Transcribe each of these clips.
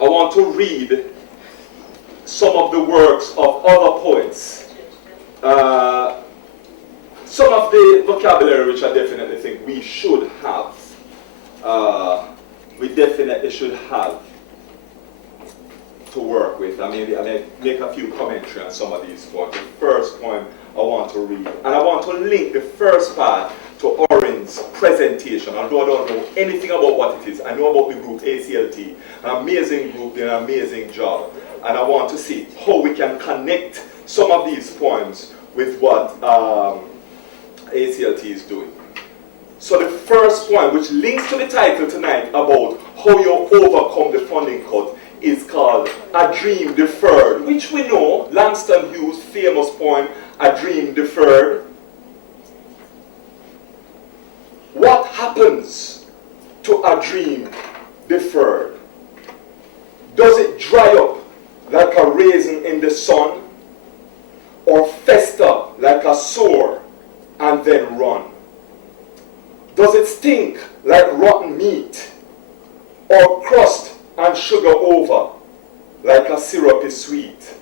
I want to read some of the works of other poets. Some of the vocabulary which I definitely think we should have. We definitely should have to work with. I may make a few commentary on some of these poems. The first poem I want to read, and I want to link the first part to Orin's presentation. Although I don't know anything about what it is, I know about the group ACLT, an amazing group, doing an amazing job, and I want to see how we can connect some of these poems with what ACLT is doing. So the first poem, which links to the title tonight about how you overcome the funding cut, is called A Dream Deferred, which we know, Langston Hughes' famous poem, A Dream Deferred. What happens to a dream deferred? Does it dry up like a raisin in the sun, or fester like a sore and then run? Does it stink like rotten meat, or crust and sugar over like a syrupy sweet?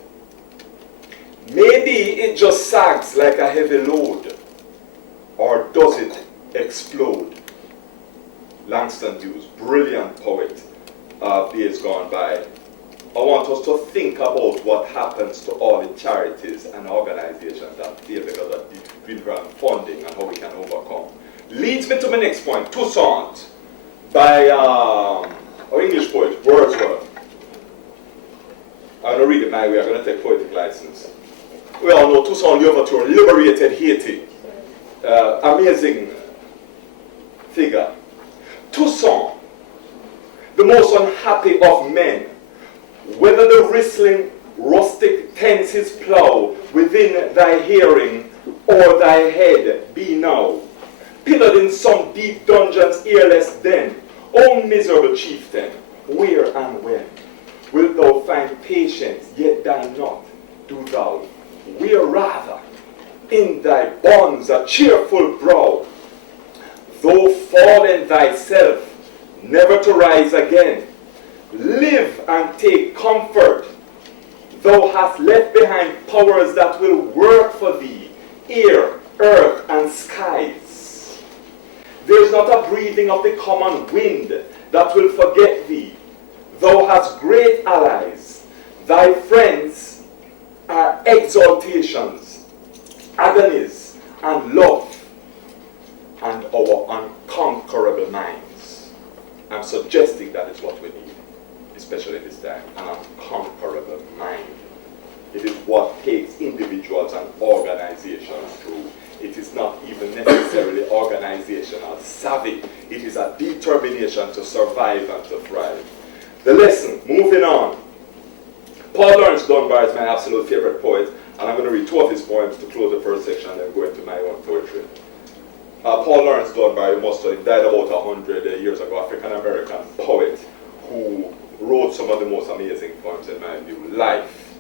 Maybe it just sags like a heavy load, or does it explode? Langston Hughes, brilliant poet of days gone by. I want us to think about what happens to all the charities and organizations that fail because of the green grant funding and how we can overcome. Leads me to my next point, Toussaint, by our English poet, Wordsworth. I'm going to read it my way, I'm going to take poetic license. We all know Toussaint Louverture liberated Haiti. Amazing figure. Toussaint, the most unhappy of men, whether the bristling rustic tends his plough within thy hearing, or thy head be now pillared in some deep dungeon's earless den, O miserable chieftain, where and when wilt thou find patience, yet die not, do thou wear rather in thy bonds a cheerful brow, though fallen thyself, never to rise again. Live and take comfort. Thou hast left behind powers that will work for thee, air, earth, and skies. There is not a breathing of the common wind that will forget thee. Thou hast great allies. Thy friends are exaltations, agonies, and love, and our unconquerable minds. I'm suggesting that is what we need, especially this time, an unconquerable mind. It is what takes individuals and organizations through. It is not even necessarily organizational savvy. It is a determination to survive and to thrive. The lesson, moving on. Paul Laurence Dunbar is my absolute favorite poet, and I'm going to read two of his poems to close the first section and then go into my own poetry. Paul Laurence Dunbar, you must have died about 100 years ago, African-American poet who wrote some of the most amazing poems in my view. Life.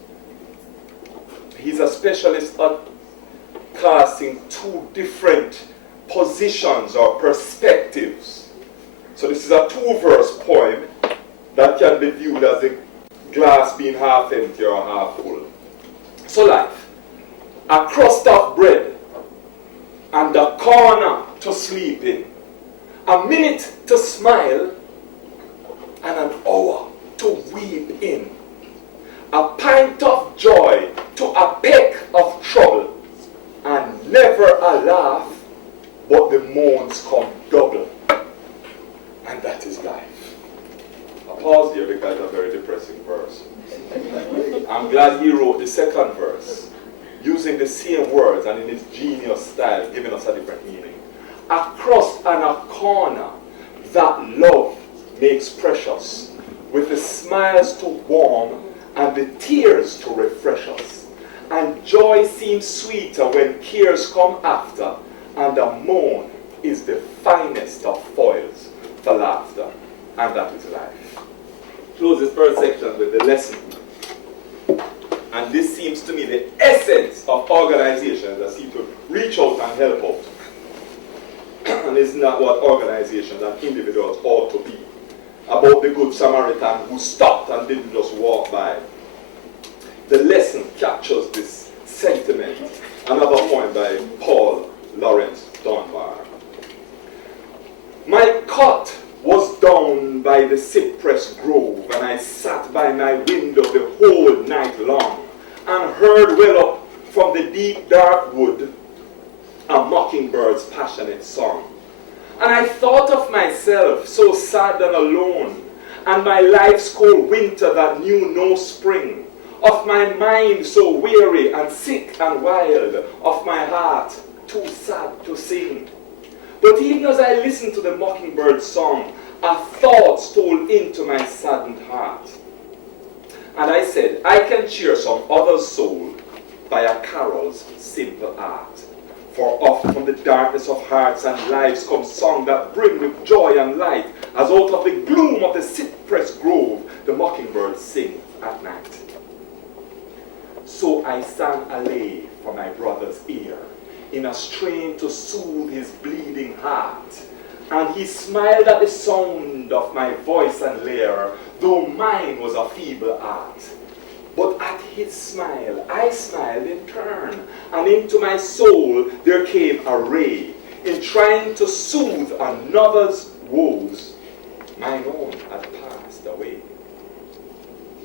He's a specialist at casting two different positions or perspectives. So this is a two-verse poem that can be viewed as the glass being half empty or half full. So life. A crust of bread and a corner to sleep in, a minute to smile and an hour to weep in, a pint of joy to a peck of trouble, and never a laugh, but the moans come double. And that is life. I pause here because it's a very depressing verse. I'm glad he wrote the second verse, using the same words and in his genius style, giving us a different meaning. A crust and a corner that love makes precious, with the smiles to warm and the tears to refresh us. And joy seems sweeter when cares come after, and a moan is the finest of foils for laughter. And that is life. Close this first section with the lesson. And this seems to me the essence of organizations that seem to reach out and help out. And isn't that what organizations and individuals ought to be? about the Good Samaritan who stopped and didn't just walk by. The lesson captures this sentiment. Another poem by Paul Lawrence Dunbar. My cot was down by the cypress grove, and I sat by my window the whole night long, and heard well up from the deep dark wood a mockingbird's passionate song. And I thought of myself so sad and alone, and my life's cold winter that knew no spring, of my mind so weary and sick and wild, of my heart too sad to sing. But even as I listened to the mockingbird's song, a thought stole into my saddened heart. And I said, I can cheer some other's soul by a carol's simple art. For oft from the darkness of hearts and lives come song that bring with joy and light, as out of the gloom of the cypress grove the mockingbird sings at night. So I sang a lay for my brother's ear, in a strain to soothe his bleeding heart. And he smiled at the sound of my voice and lyre, though mine was a feeble art. But at his smile, I smiled in turn, and into my soul there came a ray. In trying to soothe another's woes, mine own had passed away.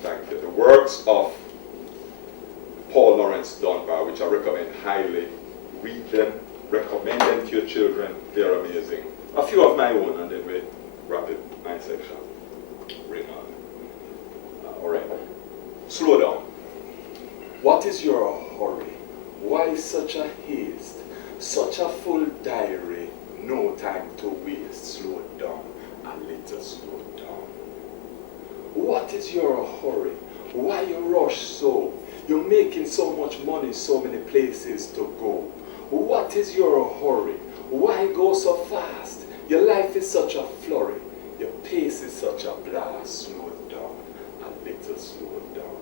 Thank you. The works of Paul Lawrence Dunbar, which I recommend highly. Read them, recommend them to your children. They're amazing. A few of my own, and then we wrap it my section. Bring on. Orin. Slow down. What is your hurry? Why such a haste? Such a full diary, no time to waste. Slow down, a little slow down. What is your hurry? Why you rush so? You're making so much money, so many places to go. What is your hurry? Why go so fast? Your life is such a flurry. Your pace is such a blast. Slow down, a little slow down.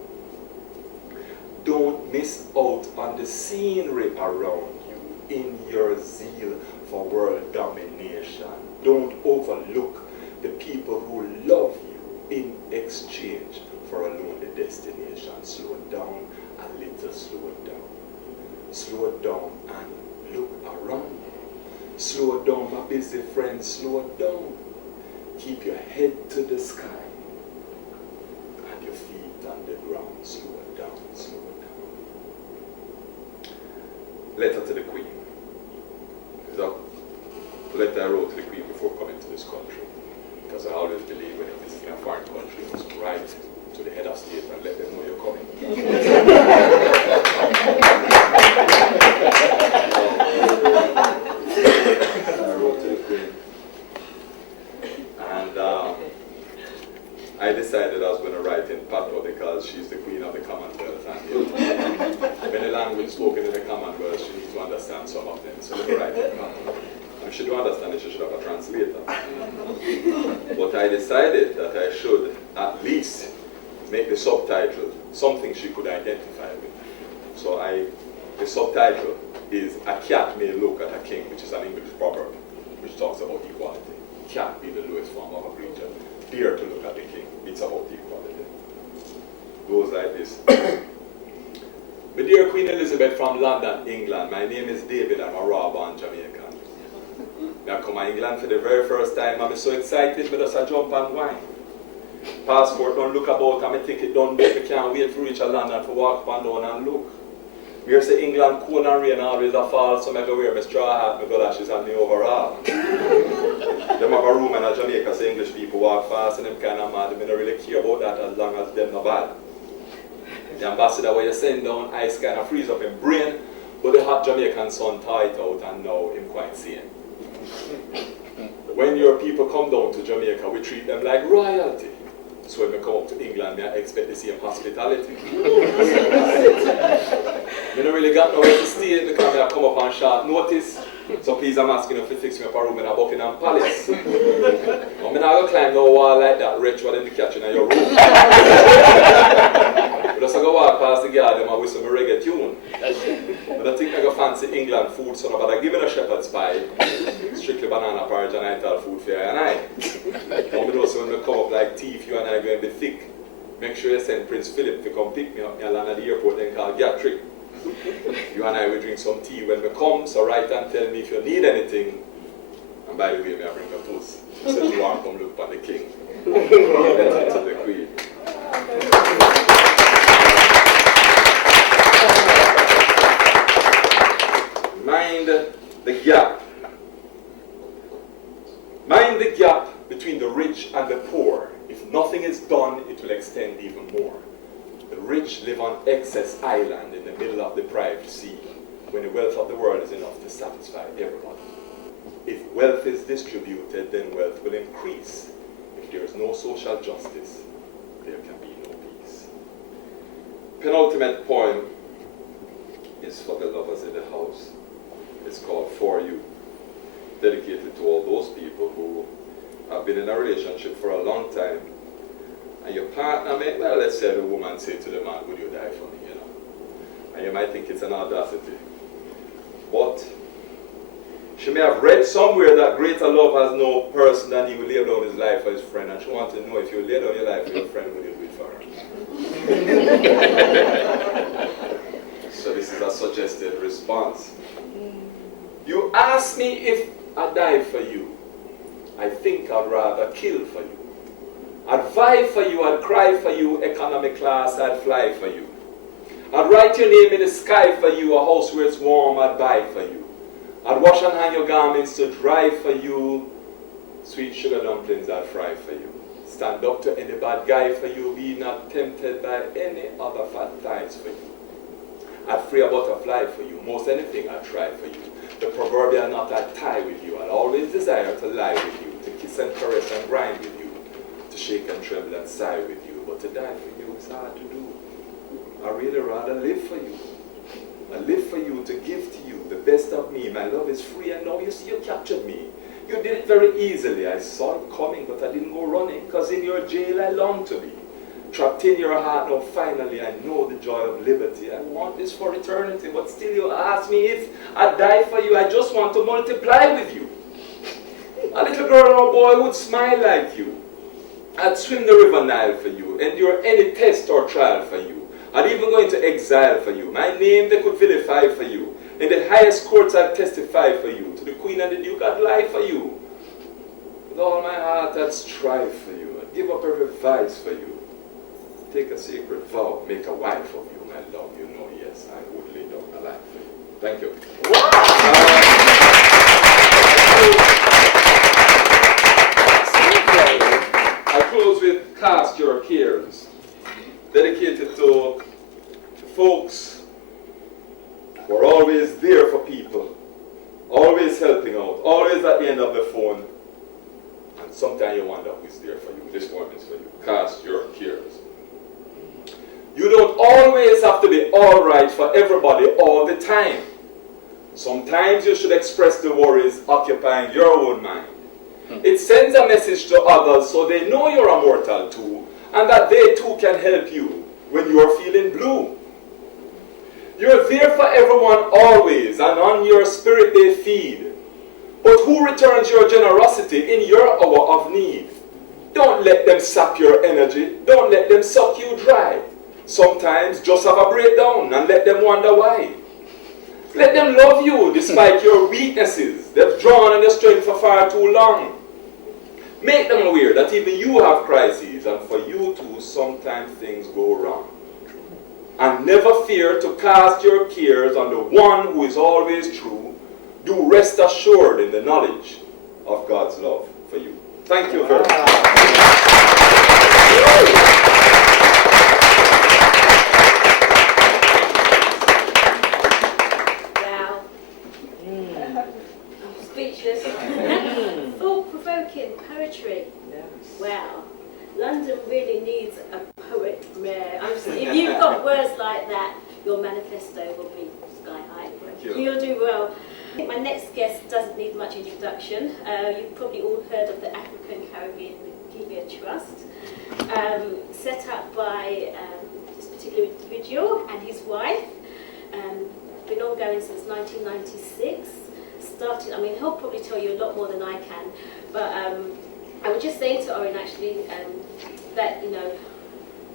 Don't miss out on the scenery around you in your zeal for world domination. Don't overlook the people who love you in exchange for a lonely destination. Slow down, a little slow down. Slow down and look around you. Slow down, my busy friend, slow down. Keep your head to the sky and your feet on the ground. Slow down, slow down. Letter to the Queen. Is that letter I wrote to the Queen before coming to this country? Because I always believe when it is in a foreign country, you must write to the head of state and let them know you're coming. I wrote to the Queen, and I decided I was going to write in Patois because she's the Queen of the Commonwealth, and many languages spoken in the Commonwealth, she needs to understand some of them, so let me write in Patois. If she don't understand it, she should have a translator. But I decided that I should at least make the subtitle something she could identify with. So the subtitle is "A cat may look at a king," which is an English proverb which talks about equality. Cat be the lowest form of a creature. Dare to look at the king. It's about equality. Goes like this. My dear Queen Elizabeth from London, England. My name is David. I'm a raw-born Jamaican. I come to England for the very first time. I'm so excited, but just I jump and whine. Passport don't look about, and my ticket don't book. I can't wait for reach London for walk up and down and look. We say England cold and rain always a fall, so I go wear my straw hat, my galoshes and my overall. Them have a room in Jamaica, so English people walk fast and them kind of mad. They don't really care about that as long as them not bad. The ambassador where you send down, ice kind of freeze up in brain, but the hot Jamaican sun thaw it out and now him quite sane. When your people come down to Jamaica, we treat them like royalty. So when we come up to England, I expect the same hospitality. I don't really got nowhere to stay because I come up on short notice. So please, I'm asking you to fix me up a room in a Buckingham Palace. I'm not going to climb no wall like that, rich, what in the catch in your room. just I go walk past the garden and whistle my reggae tune. But I think I go fancy England food, so but I give it a shepherd's pie, strictly banana porridge and I tell food for you and I. But also when we come up like thief, you and I are going to be thick. Make sure you send Prince Philip to come pick me up and land at the airport then called Gatwick. You and I will drink some tea when we come, so write and tell me if you need anything. And by the way, may I bring a toast. So you want to come look for the king. To the queen. Mind the gap. Mind the gap between the rich and the poor. If nothing is done, it will extend even more. The rich live on excess island in the middle of the deprived sea, when the wealth of the world is enough to satisfy everybody. If wealth is distributed, then wealth will increase. If there is no social justice, there can be no peace. Penultimate poem is for the lovers in the house. It's called For You, dedicated to all those people who have been in a relationship for a long time, and your partner may, well, let's say the woman say to the man, would you die for me, you know? And you might think it's an audacity. But she may have read somewhere that greater love has no person than he will lay down his life for his friend, and she wants to know if you lay down your life for your friend, will you do it for her? So this is a suggested response. You ask me if I die for you. I think I'd rather kill for you. I'd vie for you, I'd cry for you, economy class, I'd fly for you. I'd write your name in the sky for you, a house where it's warm, I'd buy for you. I'd wash and hang your garments to dry for you, sweet sugar dumplings I'd fry for you. Stand up to any bad guy for you, be not tempted by any other fat thighs for you. I'd free a butterfly for you, most anything I'd try for you. The proverbial knot I'd tie with you, I'd always desire to lie with you, to kiss and caress and grind with you, to shake and tremble and sigh with you, but to die for you is hard to do. I'd really rather live for you. I live for you, to give to you the best of me. My love is free, and now you see you captured me. You did it very easily. I saw it coming, but I didn't go running, because in your jail I long to be. Trapped in your heart, now finally I know the joy of liberty. I want this for eternity, but still you ask me if I die for you. I just want to multiply with you. A little girl or a boy would smile like you. I'd swim the river Nile for you, endure any test or trial for you. I'd even go into exile for you. My name they could vilify for you. In the highest courts I'd testify for you. To the queen and the duke I'd lie for you. With all my heart I'd strive for you. I'd give up every vice for you. Take a sacred vow, make a wife of you, my love. You know, yes, I would lay down my life for you. Thank you. I close with Cast Your Cares, dedicated to folks who are always there for people, always helping out, always at the end of the phone, and sometimes you wonder who's there for you. This one is for you. Cast your cares. You don't always have to be all right for everybody all the time. Sometimes you should express the worries occupying your own mind. It sends a message to others so they know you're a mortal too, and that they too can help you when you're feeling blue. You're there for everyone always, and on your spirit they feed. But who returns your generosity in your hour of need? Don't let them sap your energy. Don't let them suck you dry. Sometimes just have a breakdown and let them wonder why. Let them love you despite your weaknesses. They've drawn on your strength for far too long. Make them aware that even you have crises, and for you too sometimes things go wrong. And never fear to cast your cares on the one who is always true. Do rest assured in the knowledge of God's love for you. Thank you very much. Speechless. Thought-provoking poetry. Wow. London really needs a poet mayor. If you've got words like that, your manifesto will be sky high. You'll do well. I think my next guest doesn't need much introduction. You've probably all heard of the African Caribbean Wikimedia Trust, set up by this particular particular individual and his wife. Been ongoing since 1996. Started, I mean, he'll probably tell you a lot more than I can, but I was just saying to Orin actually that, you know,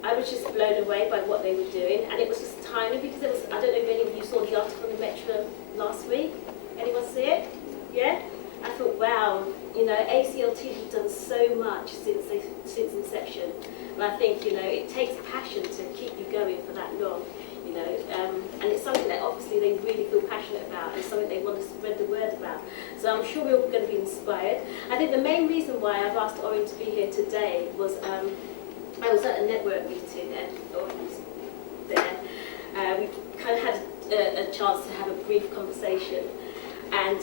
I was just blown away by what they were doing, and it was just tiny because it was, I don't know if any of you saw the article in the Metro last week. Anyone see it? Yeah? I thought, wow, you know, ACLT have done so much since inception, and I think, you know, it takes passion to keep you going for that long. You know, and it's something that obviously they really feel passionate about, and something they want to spread the word about. So I'm sure we're all going to be inspired. I think the main reason why I've asked Orin to be here today was I was at a network meeting and Orin was there. We kind of had a chance to have a brief conversation, and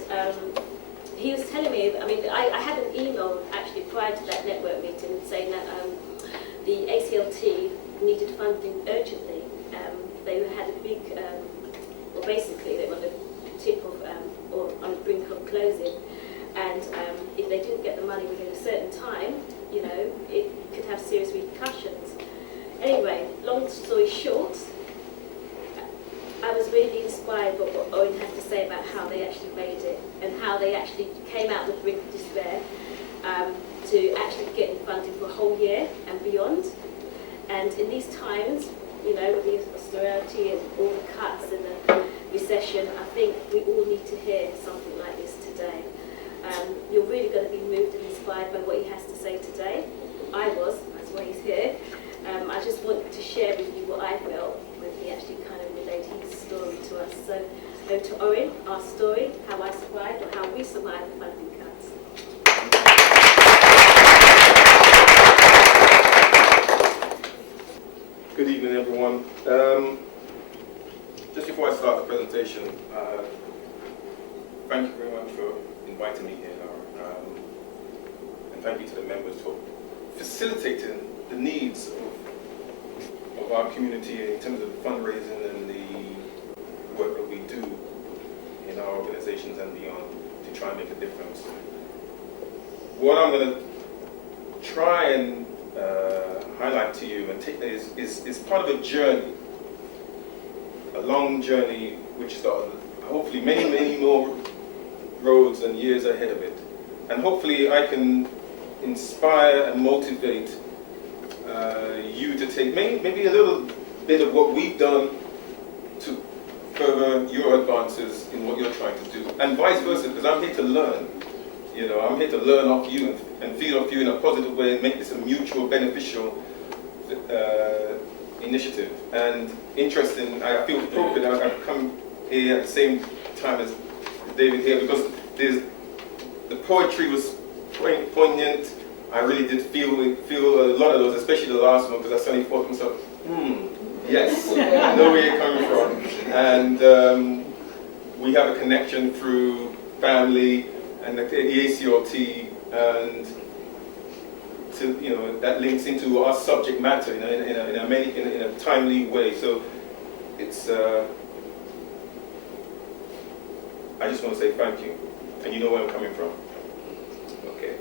he was telling me, I mean, I had an email actually prior to that network meeting saying that the ACLT needed funding urgently. They had a big, well, basically they were on the tip of, or on the brink of closing, and if they didn't get the money within a certain time, you know, it could have serious repercussions. Anyway, long story short, I was really inspired by what Orin had to say about how they actually made it, and how they actually came out of the brink of despair to actually getting funding for a whole year and beyond. And in these times, you know, with the austerity and all the cuts and the recession, I think we all need to hear something like this today. You're really going to be moved and inspired by what he has to say today. I was, that's why he's here. I just wanted to share with you what I felt when he actually kind of relayed his story to us. So, over to Orin, our story, how I survived, or how we survived the funding cuts. Good evening, everyone. Just before I start the presentation, thank you very much for inviting me here, and thank you to the members for facilitating the needs of our community in terms of fundraising and the work that we do in our organizations and beyond to try and make a difference. What I'm going to try and highlight to you and take is part of a journey, a long journey which started hopefully many more roads and years ahead of it, and hopefully I can inspire and motivate you to take maybe a little bit of what we've done to further your advances in what you're trying to do, and vice versa, because I'm here to learn. You know, I'm here to learn off you and feed off you in a positive way and make this a mutual beneficial initiative. And interesting, I feel appropriate that I've come here at the same time as David here, because the poetry was poignant. I really did feel a lot of those, especially the last one, because I suddenly thought to myself, yes, I know where you're coming from. And we have a connection through family and the ACLT, and to, you know, that links into our subject matter, you know, in a timely way. So it's I just want to say thank you, and you know where I'm coming from. Okay.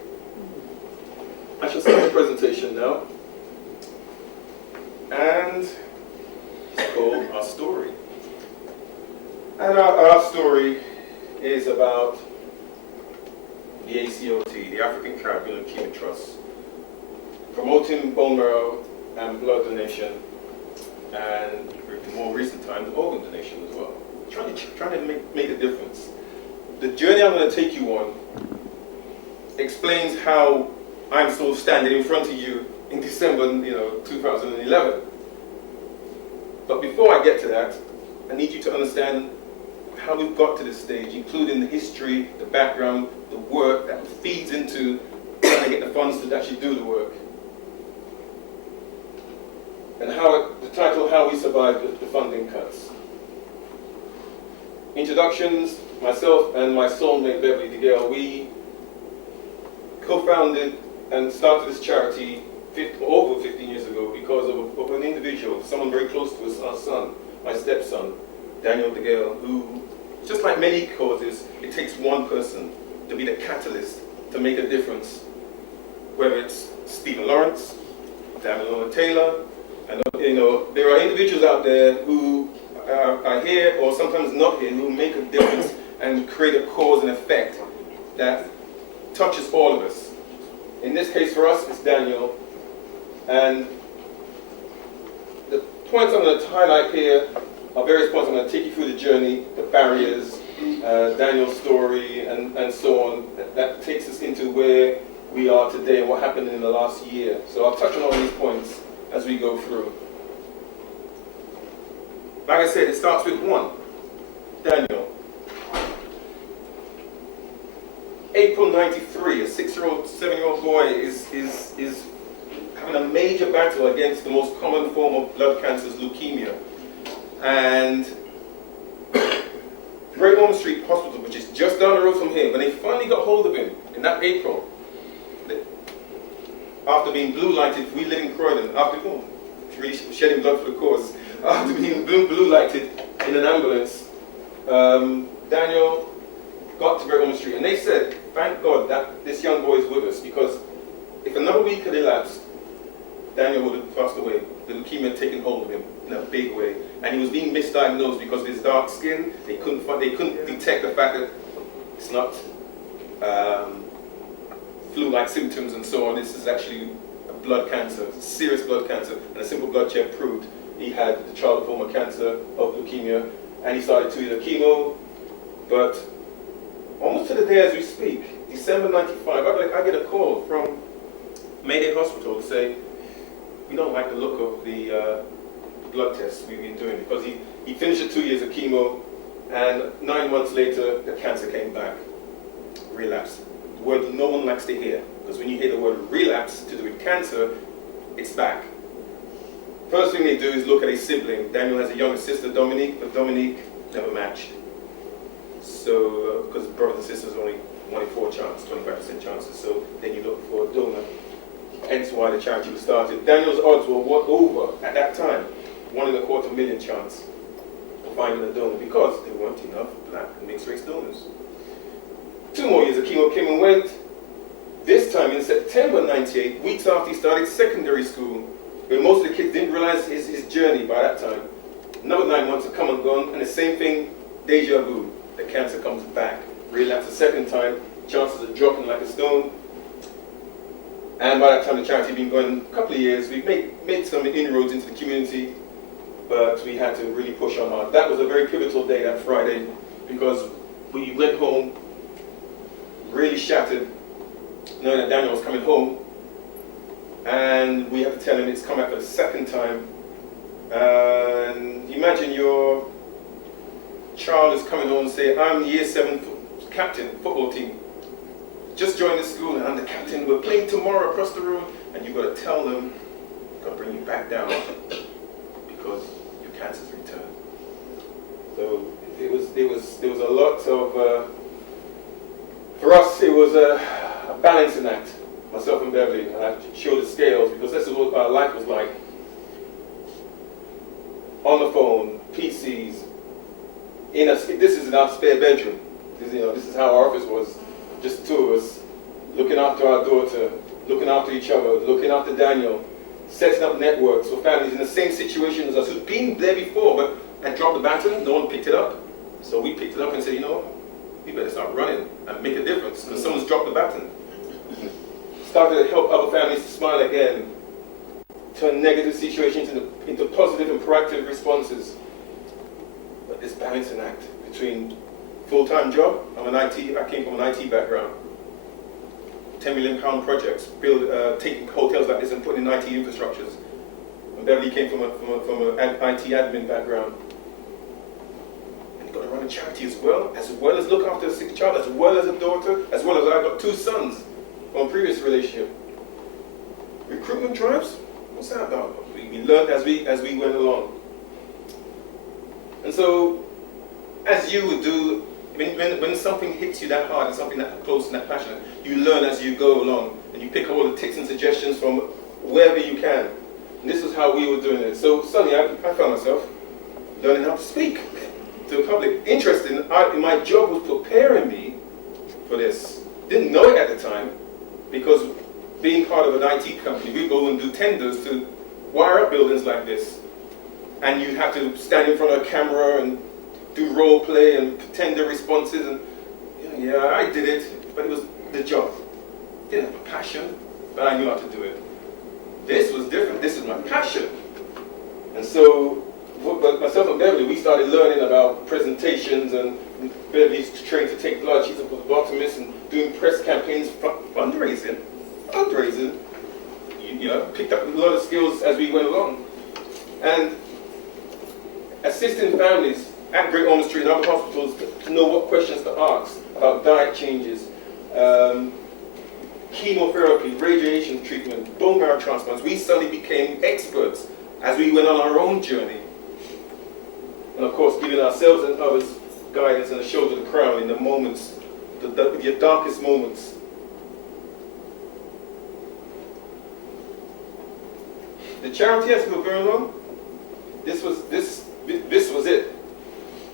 I shall start the presentation now, and it's called Our Story. And our story is about the ACLT, the African Caribbean and Cuban Trust, promoting bone marrow and blood donation, and in more recent times, organ donation as well. Trying to make a difference. The journey I'm going to take you on explains how I'm still standing in front of you in December, 2011. But before I get to that, I need you to understand how we've got to this stage, including the history, the background, the work that feeds into trying to get the funds to actually do the work. And the title, How We Survived the Funding Cuts. Introductions, myself and my soulmate Beverly DeGale, we co-founded and started this charity over 15 years ago because of an individual, someone very close to us, our son, my stepson, Daniel DeGale, who, just like many causes, it takes one person to be the catalyst to make a difference. Whether it's Stephen Lawrence, Damilola Taylor, And there are individuals out there who are here or sometimes not here who make a difference and create a cause and effect that touches all of us. In this case for us, it's Daniel. And the points I'm going to highlight here are various points. I'm going to take you through the journey, the barriers, Daniel's story, and so on. That takes us into where we are today and what happened in the last year. So I'll touch on all these points as we go through. Like I said, it starts with one, Daniel. April 93, a 6-year-old, 7-year-old boy is having a major battle against the most common form of blood cancer, leukemia. And Great Ormond Street Hospital, which is just down the road from here, when they finally got hold of him in that April, after being blue lighted, we live in Croydon, after really shedding blood for the cause, after being blue lighted in an ambulance, Daniel got to Great Ormond Street, and they said, thank God that this young boy is with us, because if another week had elapsed, Daniel would have passed away. The leukemia had taken hold of him in a big way, and he was being misdiagnosed because of his dark skin. They couldn't detect the fact that it's not flu-like symptoms and so on. This is actually a blood cancer, serious blood cancer, and a simple blood check proved he had the childhood form of cancer of leukemia, and he started 2 years of chemo. But almost to the day as we speak, December 95, I get a call from Mayday Hospital to say, we don't like the look of the blood tests we've been doing, because he finished the 2 years of chemo, and 9 months later, the cancer came back, relapse. The word no one likes to hear, because when you hear the word relapse to do with cancer, it's back. First thing they do is look at his sibling. Daniel has a younger sister, Dominique, but Dominique never matched. So, because brothers and sisters only 1 in 4 chance, 25% chances, so then you look for a donor. Hence why the charity was started. Daniel's odds were over, at that time, 1 in a quarter million chance of finding a donor, because there weren't enough black and mixed race donors. 2 more years of chemo came and went. This time in September 98, weeks after he started secondary school, where most of the kids didn't realize his journey by that time. Another 9 months have come and gone, and the same thing, deja vu. The cancer comes back, relapse a second time, chances are dropping like a stone. And by that time the charity had been going a couple of years, we made some inroads into the community, but we had to really push on hard. That was a very pivotal day, that Friday, because we went home really shattered, knowing that Daniel was coming home, and we had to tell him it's come back for the second time. And imagine your child is coming home and say, I'm year 7 captain, football team. Just joined the school and I'm the captain. We're playing tomorrow across the road, and you've got to tell them, I've got to bring you back down because your cancer's returned. So there was a lot of, for us it was a balancing act, myself and Beverly, and I showed the scales because that's what our life was like. On the phone, PCs, this is in our spare bedroom. This is how our office was. Just 2 of us, looking after our daughter, looking after each other, looking after Daniel, setting up networks for families in the same situation as us who'd been there before but had dropped the baton. No one picked it up. So we picked it up and said, we better start running and make a difference because someone's dropped the baton. Started to help other families to smile again, turn negative situations into positive and proactive responses. But this balancing act between full-time job, I came from an IT background, £10 million projects, taking hotels like this and putting in IT infrastructures. And Beverly came from an IT admin background. And you've got to run a charity as well as look after a sick child, as well as a daughter, as well as I've got 2 sons from a previous relationship. Recruitment drives? What's that about? We learned as we went along. And so, as you would do, when something hits you that hard and something that close and that passionate, you learn as you go along, and you pick up all the tips and suggestions from wherever you can. And this is how we were doing it. So suddenly I found myself learning how to speak to the public. Interesting, my job was preparing me for this. Didn't know it at the time, because being part of an IT company, we go and do tenders to wire up buildings like this, and you have to stand in front of a camera and do role play and pretend the responses, and yeah, I did it, but it was the job. Didn't have a passion, but I knew how to do it. This was different. This is my passion. And so, myself and Beverly, we started learning about presentations, and Beverly's trained to take blood. She's a phlebotomist and doing press campaigns, fundraising. You know, picked up a lot of skills as we went along. And assisting families at Great Ormond Street and other hospitals to know what questions to ask about diet changes, chemotherapy, radiation treatment, bone marrow transplants. We suddenly became experts as we went on our own journey. And of course, giving ourselves and others guidance and a shoulder to cry on in the moments, your darkest moments. The charity as we were going along, this was it.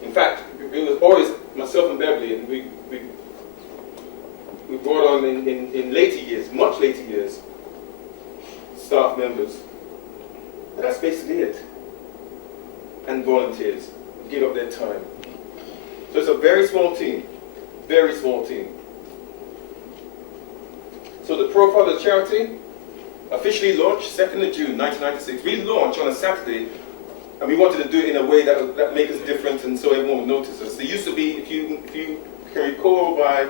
In fact, it was always myself and Beverly, and we brought on in later years, much later years, staff members. And that's basically it. And volunteers give up their time. So it's a very small team, very small team. So the profile of the charity officially launched 2nd of June 1996. We launched on a Saturday, and we wanted to do it in a way that make us different, and so everyone would notice us. There used to be, if you can recall, by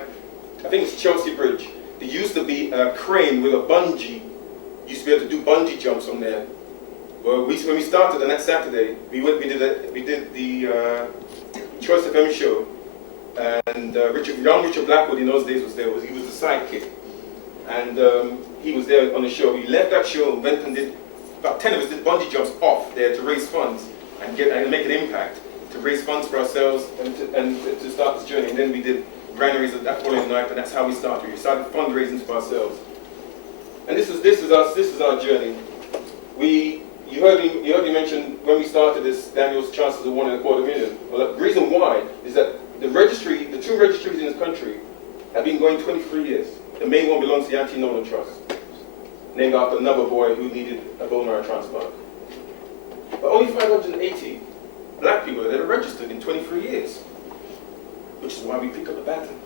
I think it's Chelsea Bridge, there used to be a crane with a bungee. You used to be able to do bungee jumps on there. Well, when we started on that Saturday, we did the Choice FM show, and young Richard Blackwood in those days was there. He was the sidekick, and he was there on the show. We left that show and went and did about 10 of us did bungee jumps off there to raise funds and make an impact, to raise funds for ourselves and to start this journey. And then we did granaries that following night, and that's how we started. We started fundraising for ourselves. And this is our journey. You heard me mention when we started this, Daniel's chances of 1 in a quarter million. Well, the reason why is that the two registries in this country have been going 23 years. The main one belongs to the Anti-Nolan Trust, named after another boy who needed a bone marrow transplant. But only 580 black people have ever registered in 23 years, which is why we picked up the baton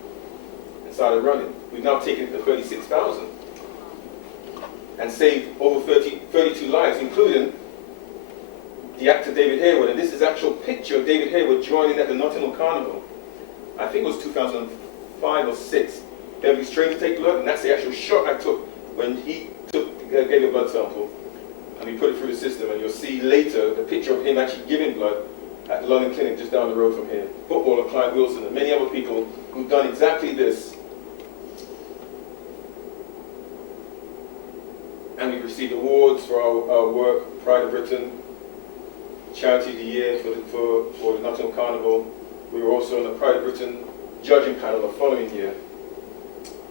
and started running. We've now taken it to 36,000 and saved over 32 lives, including the actor David Harewood. And this is actual picture of David Harewood joining at the Notting Hill Carnival. I think it was 2005 or 6. Beverly's trained to take blood, and that's the actual shot I took when he gave a blood sample, and we put it through the system. And you'll see later the picture of him actually giving blood at the London Clinic just down the road from here. Footballer Clive Wilson and many other people who've done exactly this. And we've received awards for our work. Pride of Britain, Charity of the Year for the Notting Hill Carnival. We were also on the Pride of Britain judging panel the following year.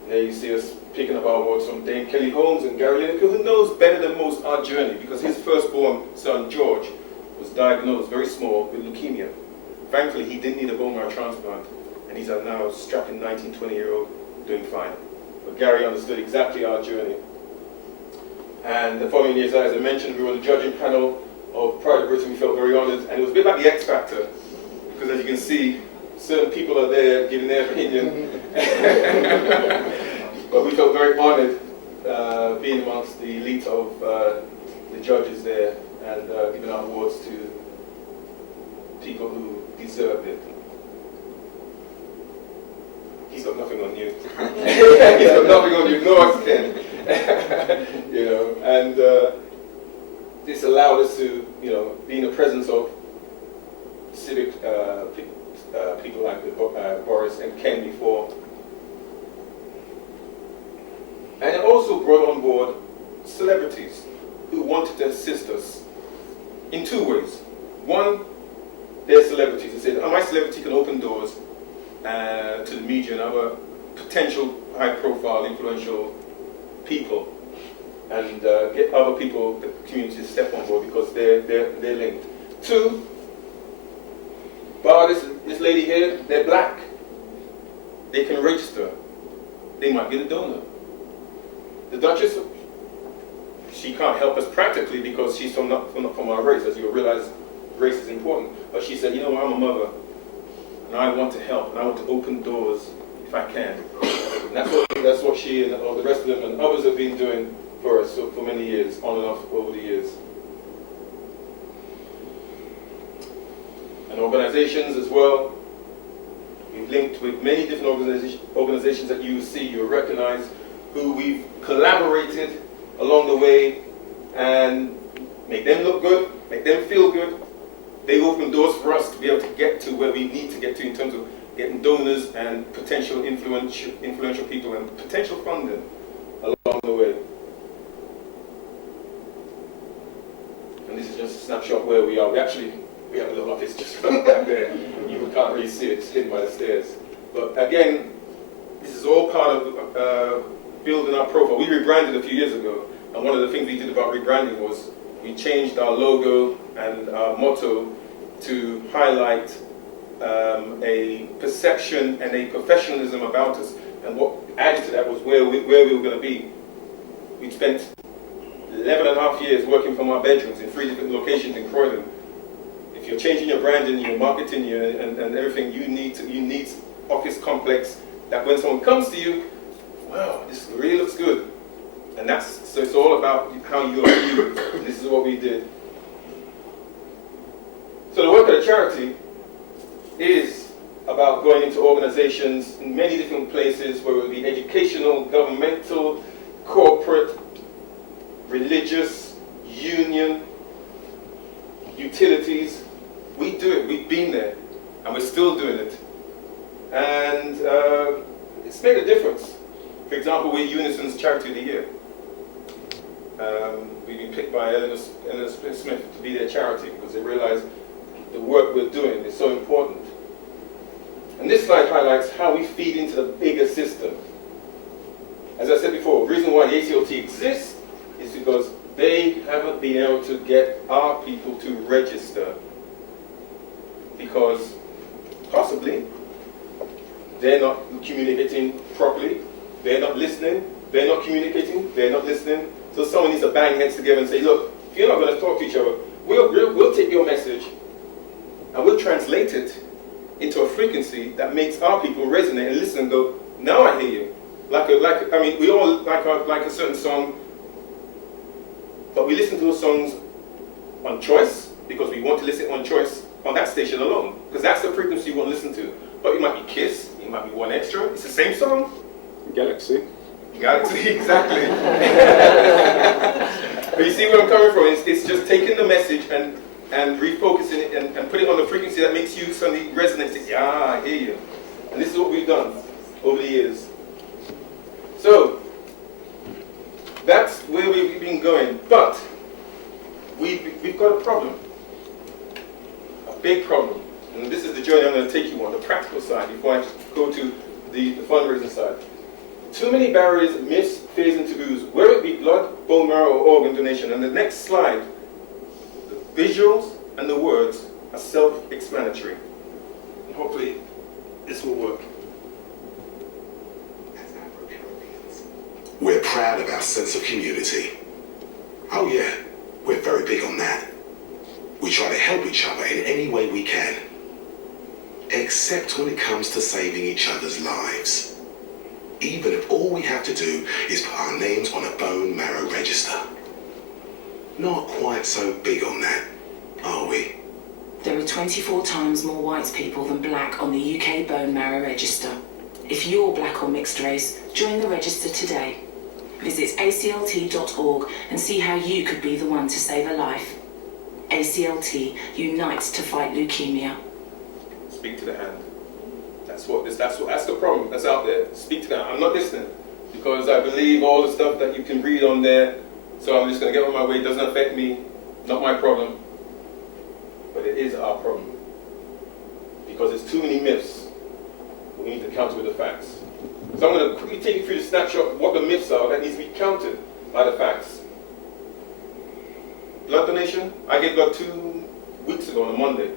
There you see us picking up our awards from Dame Kelly Holmes and Gary Lineker, who knows better than most our journey, because his firstborn son, George, was diagnosed very small with leukemia. Thankfully, he didn't need a bone marrow transplant, and he's now a strapping 19, 20-year-old doing fine. But Gary understood exactly our journey. And the following years, as I mentioned, we were on the judging panel of Pride of Britain. We felt very honored, and it was a bit like the X Factor, because as you can see, certain people are there giving their opinion. But we felt very honored being amongst the elite of the judges there and giving our awards to people who deserved it. He's got nothing on you. He's got nothing on you, no one can. You know, and this allowed us to, be in the presence of civic people like Boris and Ken before. And it also brought on board celebrities who wanted to assist us in two ways. One, they're celebrities. They said, my celebrity can open doors to the media and other potential high-profile, influential people, and get other people, the community, to step on board because they're linked. Two, this lady here, they're black. They can register. They might be the donor. The Duchess she can't help us practically because she's not from our race. As you realize, race is important. But she said, you know what, I'm a mother, and I want to help, and I want to open doors if I can. And that's what she and all the rest of them and others have been doing for us for many years, on and off over the years. And organizations as well. We've linked with many different organizations that you see, you recognize, who we've collaborated along the way and make them look good, make them feel good. They open doors for us to be able to get to where we need to get to in terms of getting donors and potential influential people and potential funding along the way. And this is just a snapshot where we are. We have a little office just right back there. You can't really see it, it's hidden by the stairs. But again, this is all part of building our profile. We rebranded a few years ago, and one of the things we did about rebranding was we changed our logo and our motto to highlight a perception and a professionalism about us. And what added to that was where we were going to be. We'd spent 11 and a half years working from our bedrooms in 3 different locations in Croydon. If you're changing your branding, your marketing, and everything, you need office complex that when someone comes to you, wow, this really looks good. And so it's all about how you are viewed. And this is what we did. So the work of the charity is about going into organizations in many different places, whether it be educational, governmental, corporate, religious, union, utilities. We do it, we've been there, and we're still doing it. And it's made a difference. For example, we're Unison's Charity of the Year. We've been picked by Eleanor Smith to be their charity because they realize the work we're doing is so important. And this slide highlights how we feed into the bigger system. As I said before, the reason why the ACLT exists is because they haven't been able to get our people to register. Because possibly they're not communicating properly, they're not listening, they're not communicating, they're not listening. So someone needs to bang heads together and say, look, if you're not going to talk to each other, we'll take your message and we'll translate it into a frequency that makes our people resonate and listen and go, now I hear you. We all like a certain song, but we listen to those songs on choice because we want to listen on choice on that station alone, because that's the frequency you want to listen to. But it might be Kiss, it might be One Extra, it's the same song. Galaxy, exactly. But you see where I'm coming from? It's just taking the message and refocusing it and putting it on the frequency that makes you suddenly resonate. Say, yeah, I hear you. And this is what we've done over the years. So, that's where we've been going. But we've got a problem. A big problem. And this is the journey I'm going to take you on, the practical side, before I go to the fundraising side. Too many barriers, myths, fears, and taboos, whether it be blood, bone marrow, or organ donation. And the next slide, the visuals and the words are self-explanatory. And hopefully, this will work. We're proud of our sense of community. Oh yeah, we're very big on that. We try to help each other in any way we can. Except when it comes to saving each other's lives. Even if all we have to do is put our names on a bone marrow register. Not quite so big on that, are we? There are 24 times more white people than black on the UK bone marrow register. If you're black or mixed race, join the register today. Visit aclt.org and see how you could be the one to save a life. ACLT unites to fight leukemia. Speak to the hand. That's the problem that's out there. Speak to the hand. I'm not listening because I believe all the stuff that you can read on there. So I'm just going to get on my way. It doesn't affect me. Not my problem. But it is our problem. Because there's too many myths. We need to counter with the facts. So I'm going to quickly take you through the snapshot of what the myths are that needs to be countered by the facts. Blood donation. I gave blood 2 weeks ago on a Monday.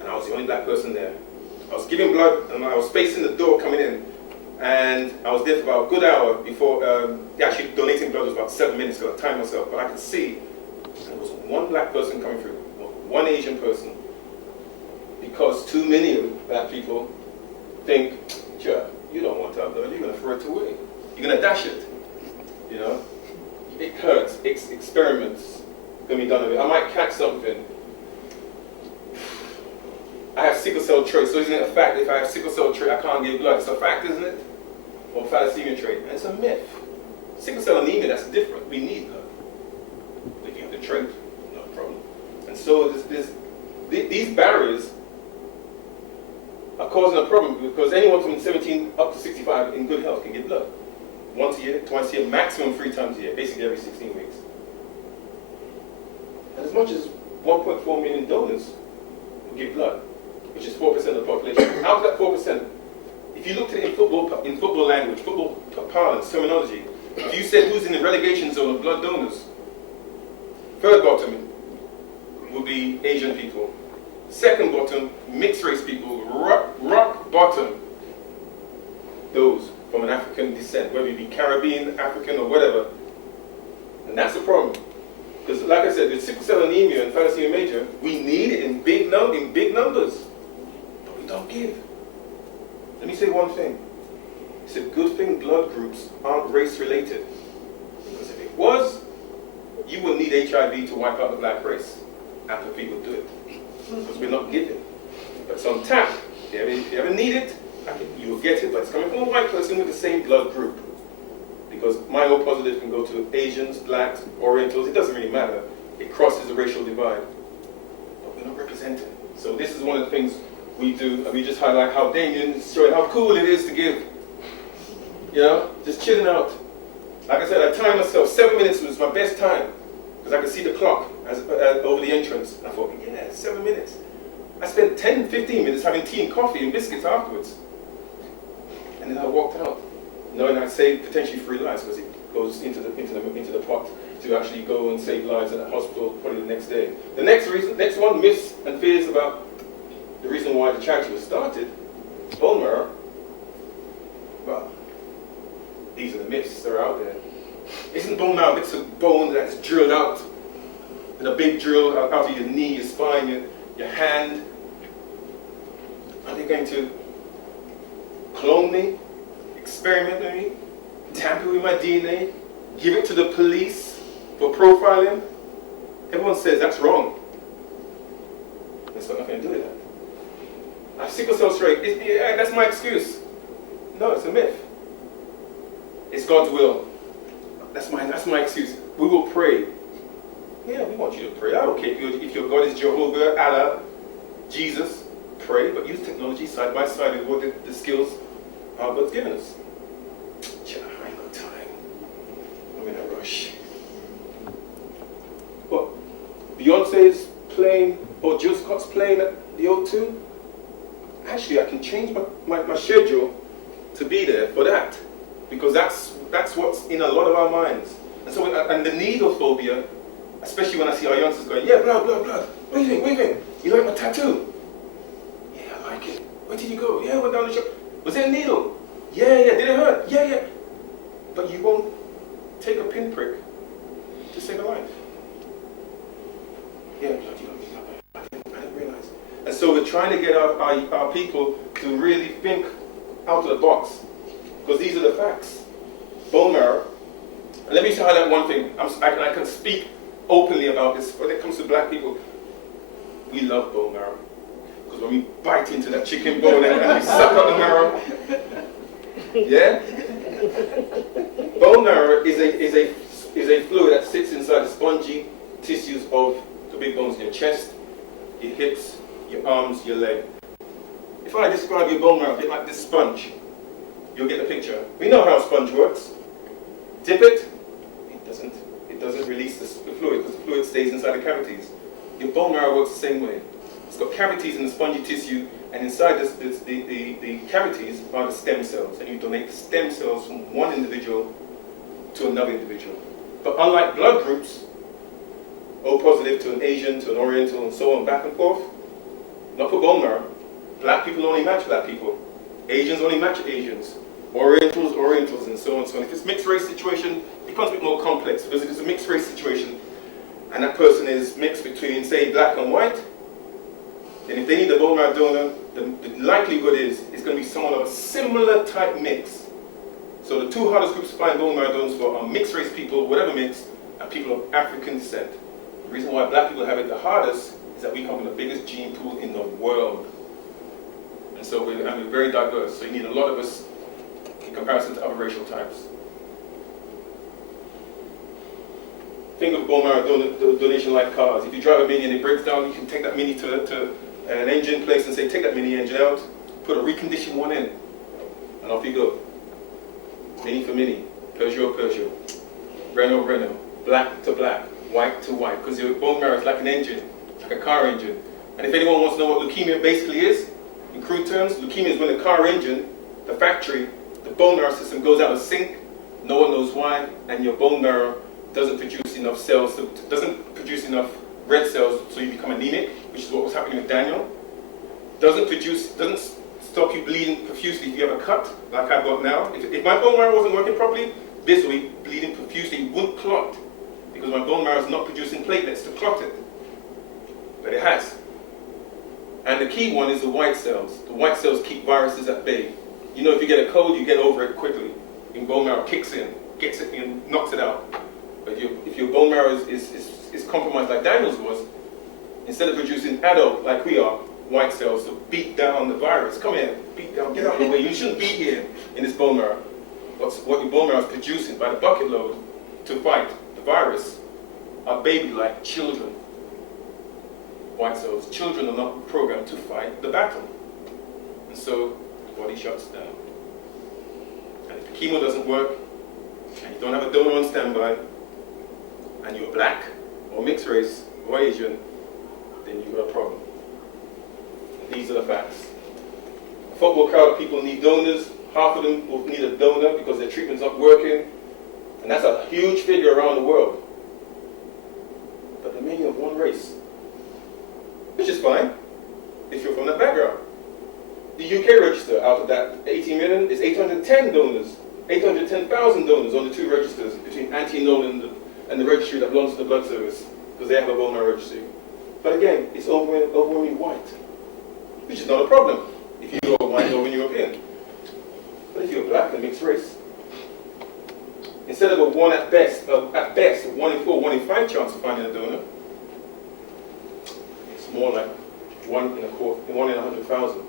And I was the only black person there. I was giving blood and I was facing the door coming in. And I was there for about a good hour before, actually donating blood was about 7 minutes, so I timed myself, but I could see there was one black person coming through, one Asian person, because too many of black people think, sure, you don't want our blood, you're going to throw it away. You're going to dash it, you know? It hurts. Experiments can be done with it. I might catch something. I have sickle cell trait, so isn't it a fact that if I have sickle cell trait, I can't give blood? It's a fact, isn't it? Or thalassemia trait, and it's a myth. Sickle cell anemia, that's different. We need blood. If you have the trait, no problem. And so these barriers are causing a problem because anyone from 17 up to 65 in good health can get blood. Once a year, twice a year, maximum 3 times a year, basically every 16 weeks. And as much as 1.4 million donors will give blood, which is 4% of the population. Out of that 4%, if you looked at it in football language, football parlance, terminology, if you said who's in the relegation zone of blood donors, third bottom would be Asian people. Second bottom, mixed race people. Rock bottom, those from an African descent, whether it be Caribbean, African, or whatever. And that's the problem. Because like I said, with sickle cell anemia and thalassemia major, we need it in big numbers. But we don't give. Let me say one thing. It's a good thing blood groups aren't race related. Because if it was, you would need HIV to wipe out the black race after people do it. Because we're not giving. But it's on tap. If you ever need it, you will get it, but it's coming from a white person with the same blood group. Because my O positive can go to Asians, blacks, Orientals, it doesn't really matter. It crosses the racial divide. But we're not represented. So this is one of the things we do, and we just highlight how Damien is showing how cool it is to give. You know, just chilling out. Like I said, I timed myself. 7 minutes was my best time, because I could see the clock over the entrance. I thought, yeah, 7 minutes. I spent 10, 15 minutes having tea and coffee and biscuits afterwards. And then I walked out, knowing I'd save potentially 3 lives, because it goes into the pot to actually go and save lives at the hospital probably the next day. The next one, myths and fears about the reason why the charity was started, bone marrow. Well, these are the myths that are out there. Isn't bone marrow bits of bone that's drilled out with a big drill out of your knee, your spine, your hand? Are they going to clone me, experiment with me, tamper with my DNA, give it to the police for profiling? Everyone says that's wrong. It's got nothing to do with that. I have sickle cell trait. That's my excuse. No, it's a myth. It's God's will. That's my excuse. We will pray. Yeah, we want you to pray. I don't care if your God is Jehovah, Allah, Jesus. Pray, but use technology side by side with what the skills God's given us. I ain't got time. I'm in a rush. But Beyonce's playing, or Jill Scott's playing at the O2. Actually, I can change my schedule to be there for that, because that's what's in a lot of our minds. And so, and the needle phobia, especially when I see our youngsters going, yeah, blood. What do you think? You like my tattoo? Yeah, I like it. Where did you go? Yeah, I went down the shop. Was it a needle? Yeah. Did it hurt? Yeah. But you won't take a pinprick to save a life. Yeah, I didn't realize. And so we're trying to get our people to really think out of the box, because these are the facts. Bone marrow. And let me highlight one thing. I can speak openly about this. When it comes to black people, we love bone marrow. Because when we bite into that chicken bone and we suck out the marrow, yeah? Bone marrow is a fluid that sits inside the spongy tissues of the big bones in your chest, your hips, your arms, your leg. If I describe your bone marrow a bit like this sponge, you'll get the picture. We know how a sponge works. Dip it, it doesn't release the fluid, because the fluid stays inside the cavities. Your bone marrow works the same way. It's got cavities in the spongy tissue, and inside the cavities are the stem cells, and you donate the stem cells from one individual to another individual. But unlike blood groups, O positive to an Asian, to an Oriental, and so on, back and forth, not for bone marrow. Black people only match black people. Asians only match Asians. Orientals, and so on. So if it's mixed race situation, it becomes a bit more complex, because if it's a mixed race situation and that person is mixed between, say, black and white, then if they need a bone marrow donor, the likelihood is it's going to be someone of a similar type mix. So the two hardest groups to find bone marrow donors for are mixed race people, whatever mix, and people of African descent. The reason why black people have it the hardest is that we come from the biggest gene pool in the world. And so we're very diverse. So you need a lot of us in comparison to other racial types. Think of bone marrow donation like cars. If you drive a Mini and it breaks down, you can take that Mini to an engine place and say, take that Mini engine out, put a reconditioned one in, and off you go. Mini for Mini, Peugeot, Renault, black to black, white to white, because your bone marrow is like an engine, like a car engine. And if anyone wants to know what leukemia basically is, in crude terms, leukemia is when the car engine, the factory, the bone marrow system goes out of sync, no one knows why, and your bone marrow doesn't produce enough cells, doesn't produce enough red cells, so you become anemic, which is what was happening with Daniel. Doesn't stop you bleeding profusely if you have a cut, like I've got now. If my bone marrow wasn't working properly, this week, bleeding profusely wouldn't clot, because my bone marrow is not producing platelets to clot it. But it has. And the key one is the white cells. The white cells keep viruses at bay. You know, if you get a cold, you get over it quickly. Your bone marrow kicks in, gets it and knocks it out. But if your bone marrow is compromised like Daniel's was, instead of producing adult, like we are, white cells to beat down the virus. Come here, beat down, get out of the way. You shouldn't be here in this bone marrow. What your bone marrow is producing by the bucket load to fight the virus are baby-like children. White cells. Children are not programmed to fight the battle. And so the body shuts down. And if the chemo doesn't work, and you don't have a donor on standby, and you're black, or mixed race, or Asian, then you've got a problem. These are the facts. A football crowd of people need donors. Half of them will need a donor because their treatment's not working. And that's a huge figure around the world. But the meaning of one race, which is fine if you're from that background. The UK register, out of that 18 million, is 810 donors. 810,000 donors on the two registers between Anti-Nolan and the registry that belongs to the blood service, because they have a bone marrow registry. But again, it's overwhelmingly white, which is not a problem if you're a white Northern European. But if you're black and mixed race, instead of a one at best, a 1 in 4, 1 in 5 chance of finding a donor, it's more like 1 in 100,000.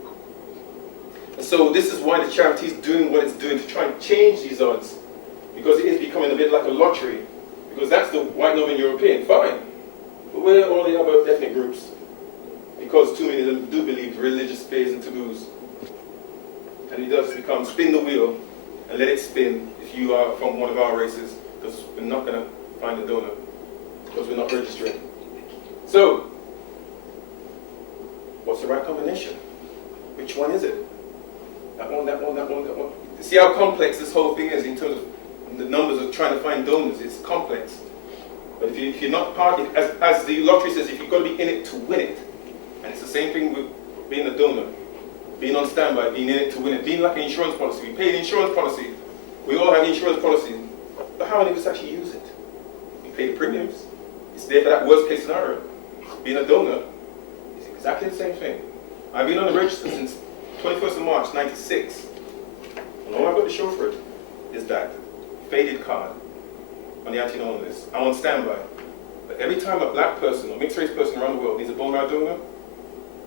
And so this is why the charity is doing what it's doing to try and change these odds, because it is becoming a bit like a lottery. Because that's the white Northern European, fine. But where are all the other ethnic groups? Because too many of them do believe religious fears and taboos. And it does become spin the wheel and let it spin if you are from one of our races, because we're not going to find a donor, because we're not registering. So, what's the right combination? Which one is it? That one. See how complex this whole thing is in terms of the numbers of trying to find donors. It's complex. But if you're not part, as the lottery says, if you've got to be in it to win it, and it's the same thing with being a donor, being on standby, being in it to win it, being like an insurance policy. We pay an insurance policy. We all have insurance policy. But how many of us actually use it? We pay the premiums. It's there for that worst case scenario. Being a donor is exactly the same thing. I've been on the register since 21st of March, 96. And all I've got to show for it is that faded card on the anti-donor list. I'm on standby. But every time a black person or mixed race person around the world needs a bone marrow donor,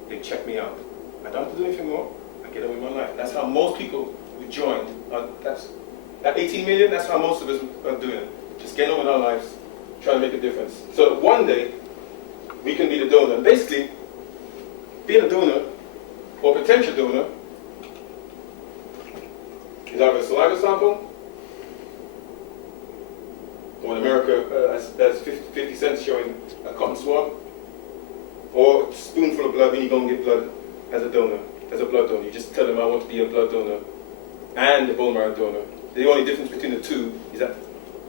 they check me out. I don't have to do anything more. I get on with my life. That's how most people who joined, that 18 million, that's how most of us are doing it. Just getting on with our lives, trying to make a difference. So one day, we can be the donor. And basically, being a donor, or potential donor, is either a saliva sample, or in America, as 50 cents showing a cotton swab, or a spoonful of blood when you go and get blood as a donor, as a blood donor. You just tell them I want to be a blood donor and a bone marrow donor. The only difference between the two is that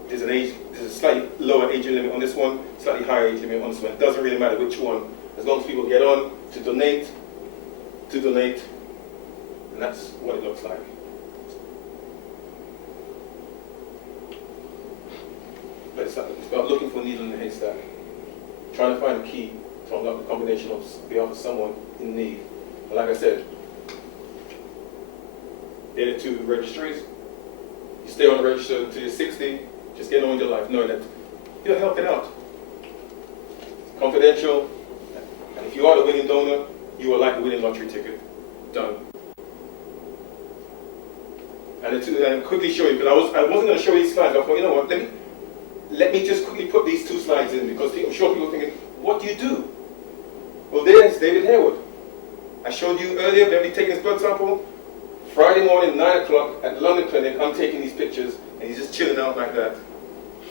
there's a slightly lower age limit on this one, slightly higher age limit on this one. It doesn't really matter which one, as long as people get on to donate, and that's what it looks like. but it's about looking for a needle in a haystack, trying to find a key to unlock the combination of behalf of someone in need. And like I said, they're the two registries. You stay on the register until you're 60, just get on with your life, knowing that you're helping out. It's confidential, and if you are the winning donor, you are like a winning lottery ticket. Done. And quickly show you, because I wasn't going to show you these slides. I thought, you know what, let me just quickly put these two slides in, because I'm sure people are thinking, what do you do? Well, there's David Harewood. I showed you earlier, Beverly taking his blood sample. Friday morning, 9 o'clock at the London Clinic, I'm taking these pictures, and he's just chilling out like that,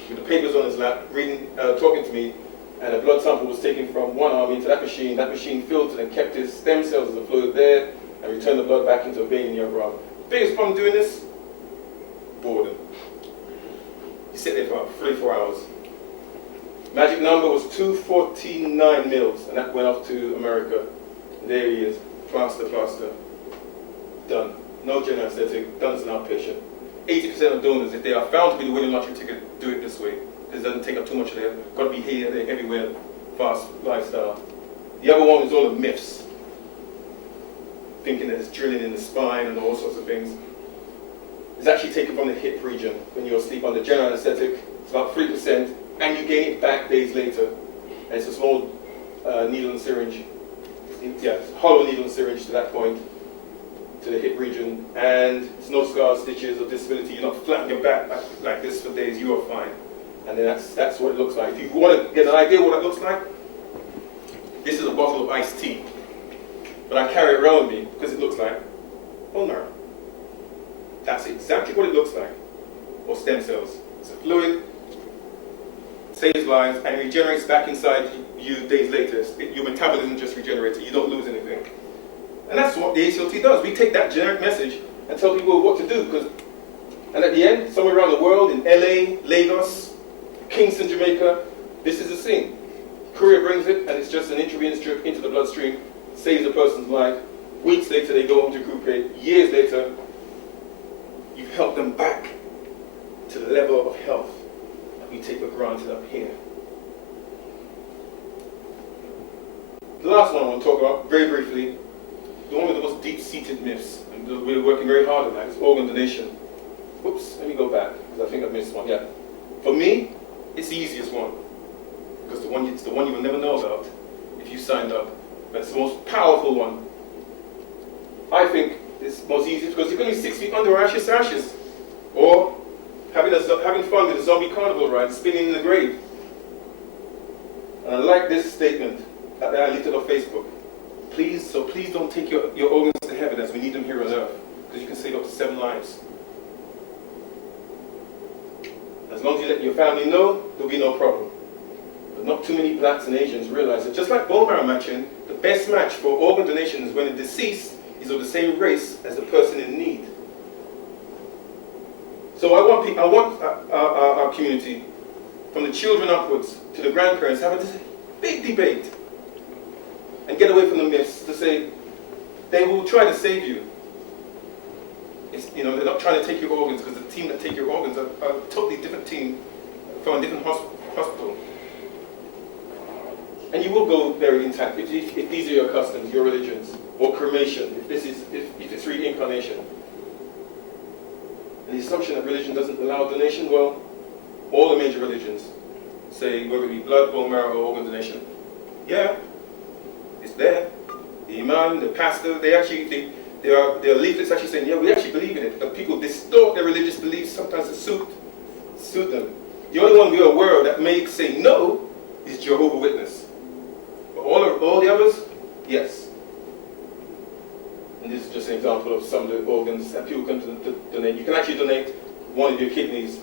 with the papers on his lap, reading, talking to me, and a blood sample was taken from one arm into that machine filtered and kept his stem cells as a fluid there, and returned the blood back into a vein in the other arm. Biggest problem doing this? Boredom. You sit there for about 3-4 hours. Magic number was 249 mils, and that went off to America. And there he is, plaster. Done. No general anesthetic, done as an outpatient. 80% of donors, if they are found to be the winning lottery ticket, do it this way. Because it doesn't take up too much of their, got to be here, there, everywhere, fast lifestyle. The other one is all the myths. Thinking that it's drilling in the spine and all sorts of things. It's actually taken from the hip region when you're asleep under general anesthetic. It's about 3%, and you gain it back days later. And it's a small needle and syringe. Yeah, hollow needle and syringe to that point, to the hip region. And it's no scars, stitches, or disability. You're not flat on your back like this for days. You are fine. And then that's what it looks like. If you want to get an idea what it looks like, this is a bottle of iced tea. But I carry it around with me because it looks like bone marrow. That's exactly what it looks like. Or stem cells. It's a fluid, saves lives, and regenerates back inside you days later. Your metabolism just regenerates it. You don't lose anything. And that's what the ACLT does. We take that generic message and tell people what to do. And at the end, somewhere around the world, in LA, Lagos, Kingston, Jamaica, this is the scene. Courier brings it, and it's just an intravenous drip into the bloodstream, saves a person's life. Weeks later, they go home to recuperate. Years later, you've helped them back to the level of health that we take for granted up here. The last one I want to talk about, very briefly, the one with the most deep-seated myths, and we're working very hard on that, is organ donation. Whoops, let me go back, because I think I missed one. Yeah. For me, it's the easiest one, because it's the one you will never know about if you signed up. But it's the most powerful one. I think it's most easiest because you're going to be 6 feet under ashes, or having fun with a zombie carnival ride, spinning in the grave. And I like this statement that I lifted off Facebook. Please don't take your organs to heaven as we need them here on earth, because you can save up to 7 lives. As long as you let your family know, there'll be no problem. But not too many blacks and Asians realize that just like bone marrow matching, the best match for organ donation is when the deceased is of the same race as the person in need. So I want our community, from the children upwards to the grandparents, have this big debate and get away from the myths to say they will try to save you. They're not trying to take your organs, because the team that take your organs are a totally different team from a different hospital. And you will go very intact if these are your customs, your religions, or cremation, if it's reincarnation. And the assumption that religion doesn't allow donation, well, all the major religions say whether it be blood, bone marrow, or organ donation. Yeah, it's there. The imam, the pastor, there are leaflets actually saying, yeah, we actually believe in it. But people distort their religious beliefs sometimes to suit them. The only one we are aware of that may say no is Jehovah's Witness. But all the others, yes. And this is just an example of some of the organs that people can donate. You can actually donate one of your kidneys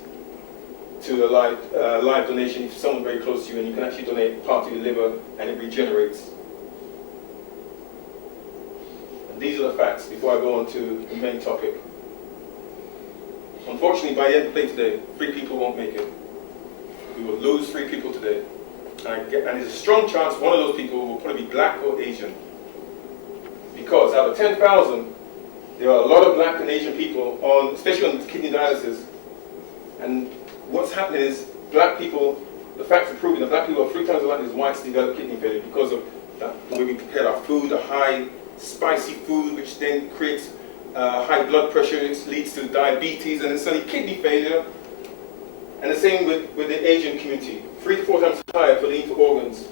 to a live donation to someone very close to you, and you can actually donate part of your liver, and it regenerates. And these are the facts before I go on to the main topic. Unfortunately, by the end of the play today, 3 people won't make it. We will lose 3 people today. And there's a strong chance one of those people will probably be black or Asian. Because out of 10,000, there are a lot of black and Asian people, especially on kidney dialysis. And what's happening is black people, the facts are proving that black people are 3 times as likely as whites to develop kidney failure because of the way we prepare our food, the high spicy food, which then creates high blood pressure, which leads to diabetes, and then suddenly kidney failure. And the same with the Asian community, 3 to 4 times higher for the need for organs.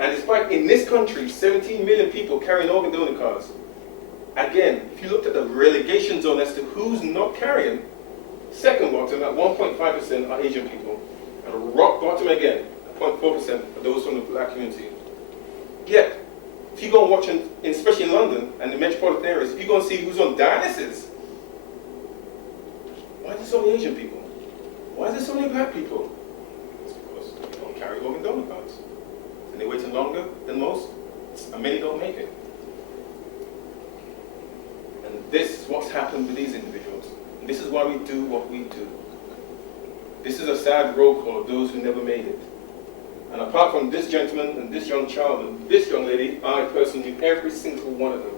And despite, in this country, 17 million people carrying organ donor cards. Again, if you looked at the relegation zone as to who's not carrying, second bottom at 1.5% are Asian people. And rock bottom again, at 0.4% are those from the black community. Yet, if you go and watch, especially in London and the metropolitan areas, if you go and see who's on dialysis, why is there so many Asian people? Why is there so many black people? It's because they don't carry organ donor cards. And they're waiting longer than most, and many don't make it. And this is what's happened with these individuals. And this is why we do what we do. This is a sad roll call of those who never made it. And apart from this gentleman and this young child and this young lady, I personally knew every single one of them.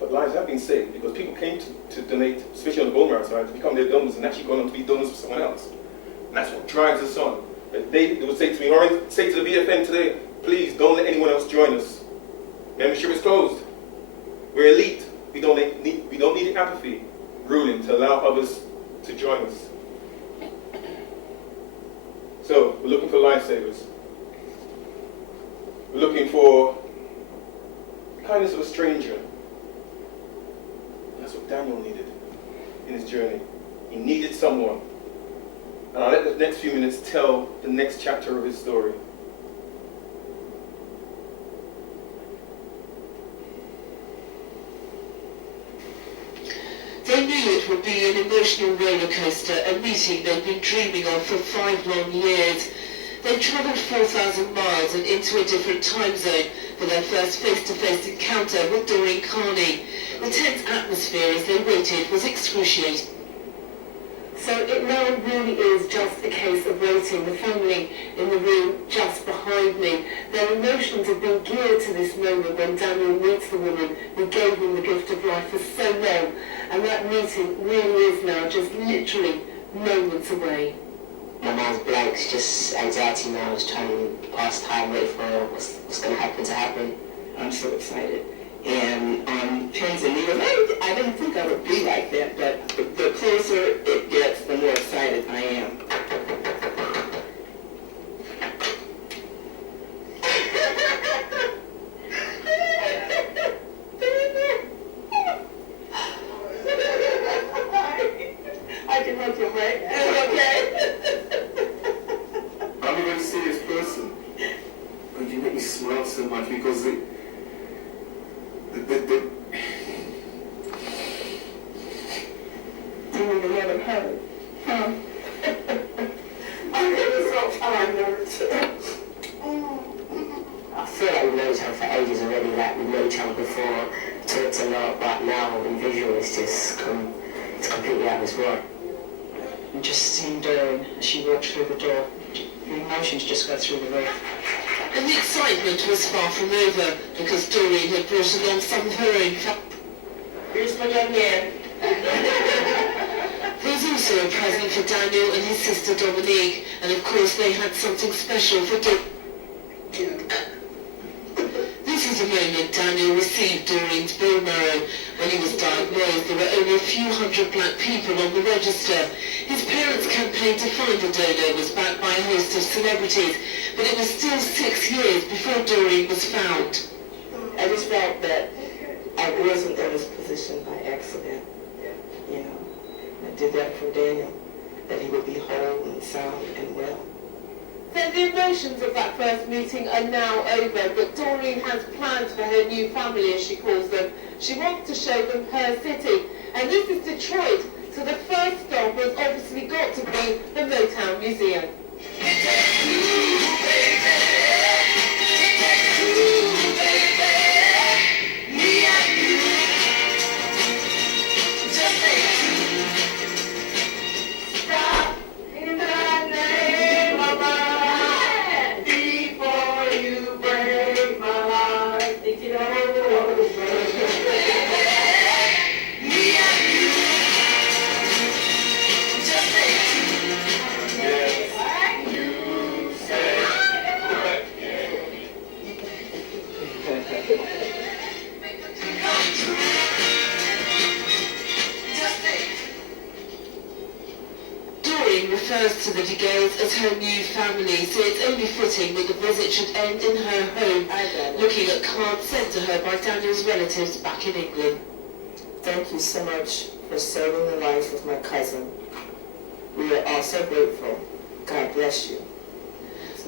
But lives have been saved because people came to donate, especially on the bone marrow side, to become their donors and actually gone on to be donors for someone else. And that's what drives us on. They would say to me, Orin, say to the BFN today, please don't let anyone else join us. Membership is closed. We're elite. We don't need apathy ruling to allow others to join us. So, we're looking for lifesavers. We're looking for kindness of a stranger. And that's what Daniel needed in his journey. He needed someone. And I'll let the next few minutes tell the next chapter of his story. They knew it would be an emotional roller coaster, a meeting they'd been dreaming of for 5 long years. They travelled 4,000 miles and into a different time zone for their first face-to-face encounter with Doreen Carney. The tense atmosphere as they waited was excruciating. So it now really is just a case of waiting. The family in the room just behind me, their emotions have been geared to this moment when Daniel meets the woman who gave him the gift of life for so long. And that meeting really is now just literally moments away. My mind's blank, it's just anxiety now. I was trying to pass time, wait for what's going to happen. I'm so excited. And pins and needles, I didn't think I would be like that, but the closer it gets, the more excited I am. I can look your way. Okay? I'm going to see this person. But you make me smile so much because I feel like we've known each other for ages already, like we've known each other before, talked a lot, but now in visual it's just it's completely out of this world. And just seeing Doreen as she walked through the door, your emotions just go through the roof. And the excitement was far from over because Doreen had brought along some of her own family. Here's my young man. There was also a present for Daniel and his sister Dominique, and of course they had something special for This is the moment Daniel received Doreen's bone marrow. When he was diagnosed, there were only a few hundred black people on the register. His parents' campaign to find a donor was backed by a host of celebrities, but it was still 6 years before Doreen was found. I just felt that I wasn't in this position by accident. You know, I did that for Daniel, that he would be whole and sound and well. So the emotions of that first meeting are now over, but Doreen has plans for her new family, as she calls them. She wants to show them her city, and this is Detroit, so the first stop has obviously got to be the Motown Museum. refers to the DeGales as her new family, so it's only fitting that the visit should end in her home, looking at cards sent to her by Daniel's relatives back in England. Thank you so much for saving the life of my cousin. We are all so grateful. God bless you.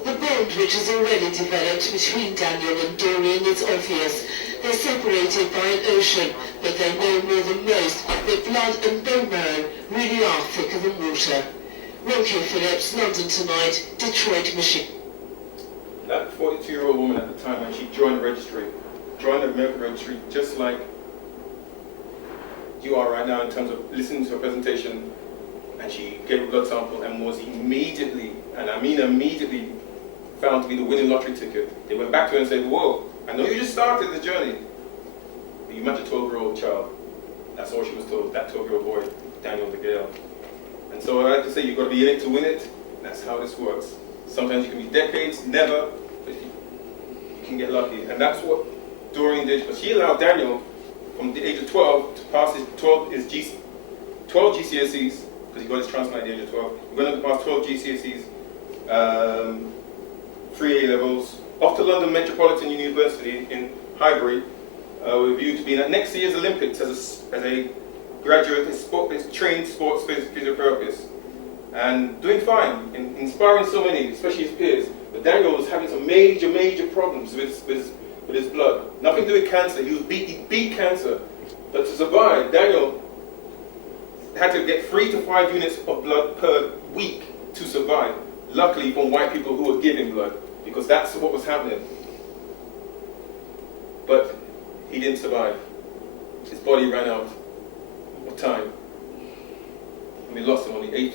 The bond which has already developed between Daniel and Dorian is obvious. They're separated by an ocean, but they know more than most that blood and bone marrow really are thicker than water. Ronke Phillips, London Tonight, Detroit, Michigan. That 42-year-old woman at the time, when she joined the registry, joined the medical registry just like you are right now in terms of listening to her presentation, and she gave a blood sample and was immediately, and I mean immediately, found to be the winning lottery ticket. They went back to her and said, whoa, I know you just started the journey, but you met a 12-year-old child. That's all she was told, that 12-year-old boy, Daniel DeGale. And so I like to say, you've got to be in it to win it. That's how this works. Sometimes you can be decades, never, but you can get lucky. And that's what Dorian did. But she allowed Daniel, from the age of 12, to pass his 12 GCSEs, because he got his transplant at the age of 12. He went on to pass 12 GCSEs, 3 A-levels, off to London Metropolitan University in Highbury, with a view to being at next year's Olympics as a graduate trained sports physiotherapist, and doing fine, inspiring so many, especially his peers. But Daniel was having some major problems with his blood. Nothing to do with cancer. He beat cancer. But to survive, Daniel had to get 3 to 5 units of blood per week to survive. Luckily, from white people who were giving blood, because that's what was happening. But he didn't survive. His body ran out of time. And we lost him on the 8th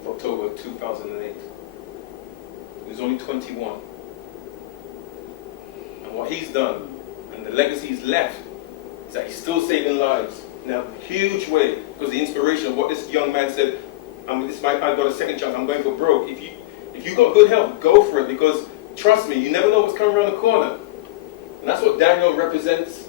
of October 2008. He was only 21. And what he's done, and the legacy he's left, is that he's still saving lives in a huge way, because the inspiration of what this young man said, I've got a second chance, I'm going for broke. If you got good health, go for it, because trust me, you never know what's coming around the corner. And that's what Daniel represents.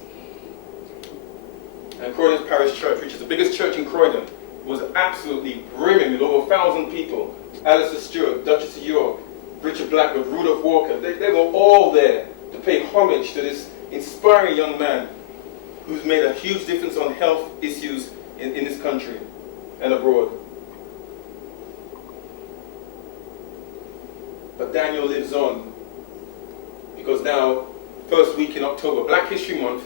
And Croydon's Parish Church, which is the biggest church in Croydon, was absolutely brimming with over 1,000 people. Alistair Stewart, Duchess of York, Richard Blackwood, Rudolph Walker, they were all there to pay homage to this inspiring young man who's made a huge difference on health issues in this country and abroad. But Daniel lives on, because now, first week in October, Black History Month,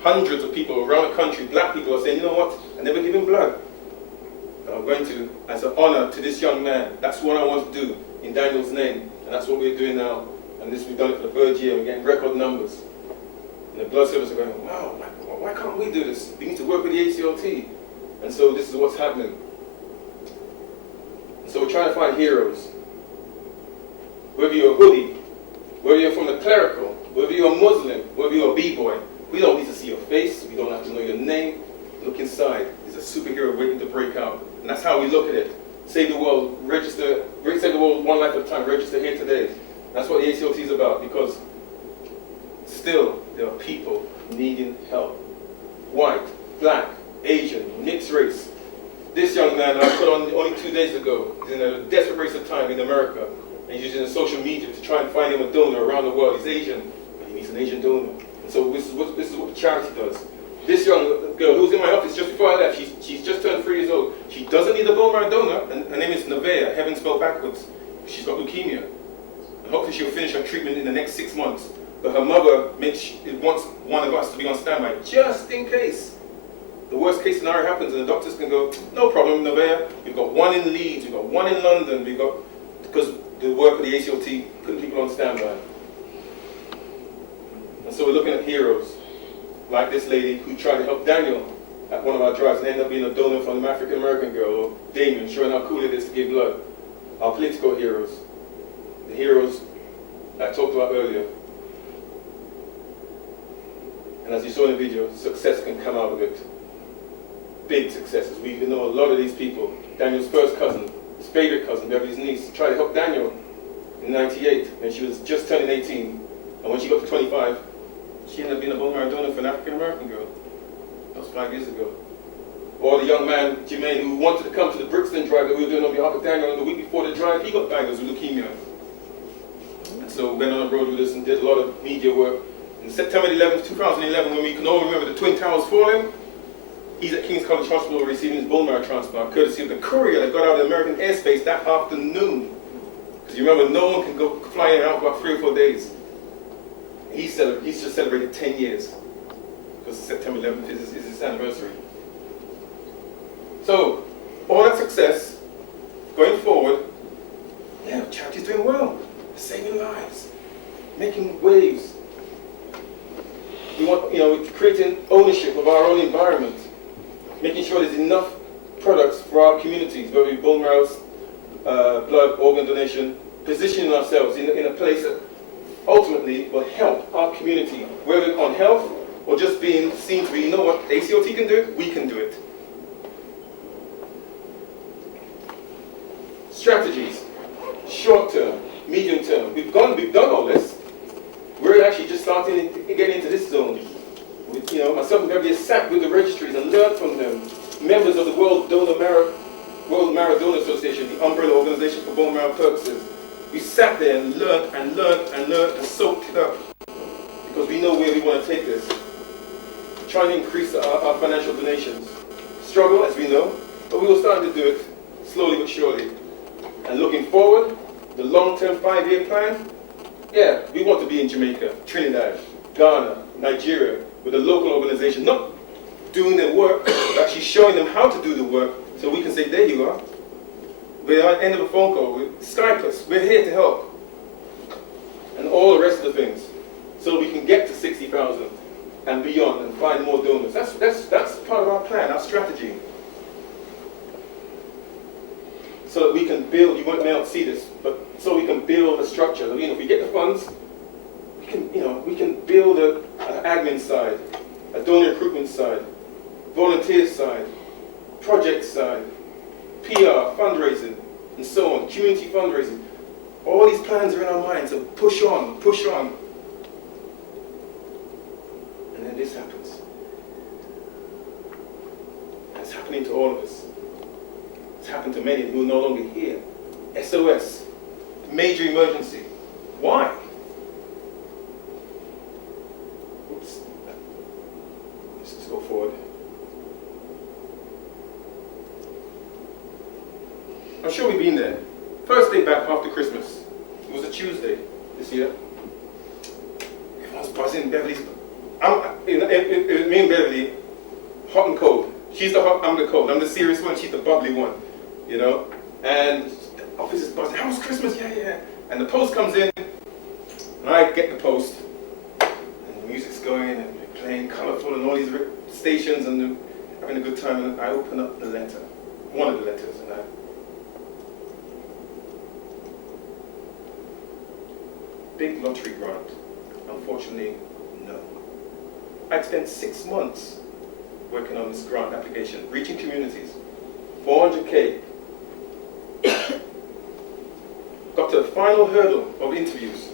hundreds of people around the country, black people, are saying, you know what, I never give him blood. And I'm going to, as an honor to this young man, that's what I want to do in Daniel's name. And that's what we're doing now. And this, we've done it for the third year, we're getting record numbers. And the blood service are going, wow, why can't we do this? We need to work with the ACLT. And so this is what's happening. And so we're trying to find heroes. Whether you're a hoodie, whether you're from the clerical, whether you're a Muslim, whether you're a b-boy, we don't need to see your face, we don't have to know your name. Look inside, there's a superhero waiting to break out. And that's how we look at it. Save the world, register, save the world one life at a time, register here today. That's what the ACLT is about, because still there are people needing help. White, black, Asian, mixed race. This young man I put on only 2 days ago is in a desperate race of time in America. And he's using social media to try and find him a donor around the world. He's Asian, but he needs an Asian donor. And so this is what the charity does. This young girl who was in my office just before I left, she's just turned 3 years old. She doesn't need a bone marrow donor, and her name is Neita, heaven spelled backwards. She's got leukemia. And hopefully she'll finish her treatment in the next 6 months. But her mother wants one of us to be on standby, just in case the worst case scenario happens, and the doctors can go, no problem, Neita. We've got one in Leeds, we've got one in London, because the work of the ACLT putting people on standby. And so we're looking at heroes, like this lady who tried to help Daniel at one of our drives and ended up being a donor from an African American girl, or Damien, showing how cool it is to give blood. Our political heroes, the heroes that I talked about earlier. And as you saw in the video, success can come out of it. Big successes. We know a lot of these people. Daniel's first cousin, his favorite cousin, Beverly's niece, tried to help Daniel in '98 when she was just turning 18. And when she got to 25, she ended up being a bone marrow donor for an African American girl. That was 5 years ago. Or the young man, Jermaine, who wanted to come to the Brixton drive that we were doing on behalf of Daniel, and the week before the drive, he got diagnosed with leukemia. And so went on the road with us and did a lot of media work. In September 11th, 2011, when we can all remember the Twin Towers falling, he's at King's College Hospital receiving his bone marrow transplant, courtesy of the courier that got out of the American airspace that afternoon. Because you remember, no one can go flying out for about 3 or 4 days. He's just celebrated 10 years. Because September 11th is his anniversary. So, all that success, going forward, yeah, charity's doing well. Saving lives, making waves. We want, we're creating ownership of our own environment, making sure there's enough products for our communities, whether it's bone marrow, blood, organ donation, positioning ourselves in a place that ultimately will help our community, whether on health or just being seen to be, you know what, ACLT can do it, we can do it. Strategies, short term, medium term. We've done all this. We're actually just starting to get into this zone. Myself and Beverly have sat with the registries and learned from them. Members of the World Marrow Donor Association, the umbrella organization for bone marrow purposes. We sat there and learned and soaked it up because we know where we want to take this. Trying to increase our financial donations. Struggle, as we know, but we will start to do it slowly but surely. And looking forward, the long-term 5-year plan, yeah, we want to be in Jamaica, Trinidad, Ghana, Nigeria, with a local organization, not doing the work, but actually showing them how to do the work, so we can say, there you are. We're at the end of a phone call, Skype us, we're here to help. And all the rest of the things, so we can get to 60,000 and beyond and find more donors. That's part of our plan, our strategy. So that we can build, you may not see this, but so we can build a structure. If we get the funds, we can build an admin side, a donor recruitment side, volunteer side, project side, PR, fundraising, and so on, community fundraising. All these plans are in our minds, so push on. And then this happens. And it's happening to all of us. It's happened to many who are no longer here. SOS, major emergency. Why? Oops. Let's just go forward. I'm sure we've been there. First day back after Christmas. It was a Tuesday this year. Everyone's buzzing. Beverly's. Me and Beverly, hot and cold. She's the hot, I'm the cold. I'm the serious one, she's the bubbly one. And the office is buzzing. How was Christmas? Yeah. And the post comes in, and I get the post, and the music's going, and we're playing colourful, and all these stations, and having a good time, and I open up the letter, one of the letters, and big lottery grant. Unfortunately, no. I'd spent 6 months working on this grant application, reaching communities, 400K. Got to the final hurdle of interviews,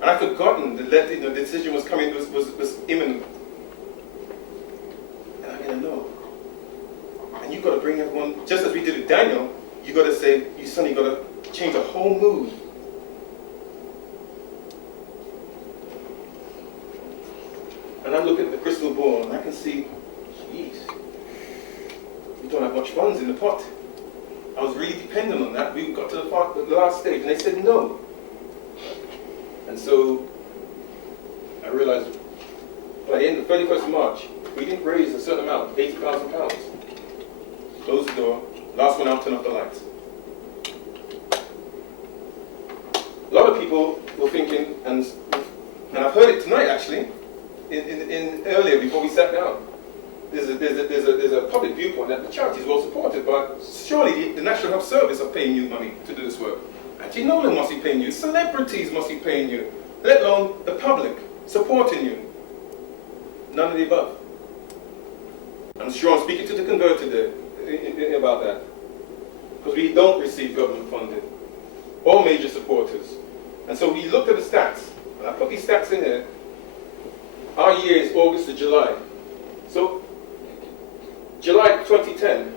and I'd forgotten that the decision was coming, was imminent. And I'm in a no. And you've got to bring everyone, just as we did with Daniel, you've got to say, you suddenly got to change the whole mood. And I look at the crystal ball and I can see, geez, we don't have much funds in the pot. I was really dependent on that. We got to the last stage and they said no. And so I realized by the end of 31st of March, we didn't raise a certain amount, £80,000. Close the door, last one out, turn off the lights. A lot of people were thinking, and I've heard it tonight actually, in earlier before we sat down. There's a public viewpoint that the charity is well supported, but surely the National Health Service are paying you money to do this work. Actually, no one must be paying you. Celebrities must be paying you, let alone the public supporting you. None of the above. I'm sure I'm speaking to the converted there about that, because we don't receive government funding or major supporters. And so we looked at the stats, and I put these stats in there. Our year is August to July. So July 2010,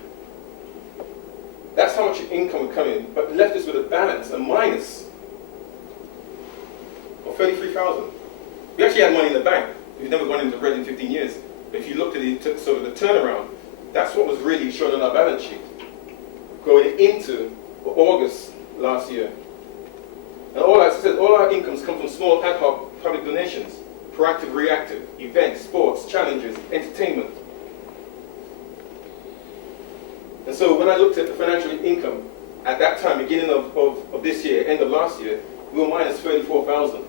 that's how much income would come in, but left us with a balance, a minus of 33,000. We actually had money in the bank. We've never gone into red in 15 years. But if you looked at the sort of the turnaround, that's what was really shown on our balance sheet going into August last year. And all, as I said, all our incomes come from small ad hoc public donations, proactive, reactive, events, sports, challenges, entertainment. And so when I looked at the financial income at that time, beginning of this year, end of last year, we were minus 34,000.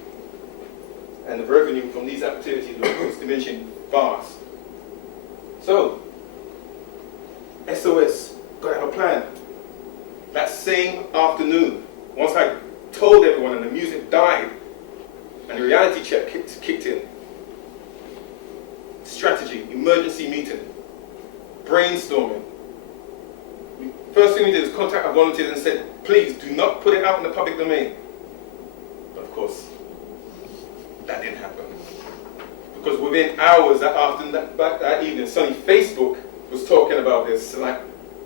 And the revenue from these activities was diminishing fast. So, SOS, got to have a plan. That same afternoon, once I told everyone and the music died, and the reality check kicked in. Strategy, emergency meeting, brainstorming. First thing we did is contact our volunteers and said, please do not put it out in the public domain. But of course, that didn't happen. Because within hours that afternoon, that evening, suddenly Facebook was talking about this. Like,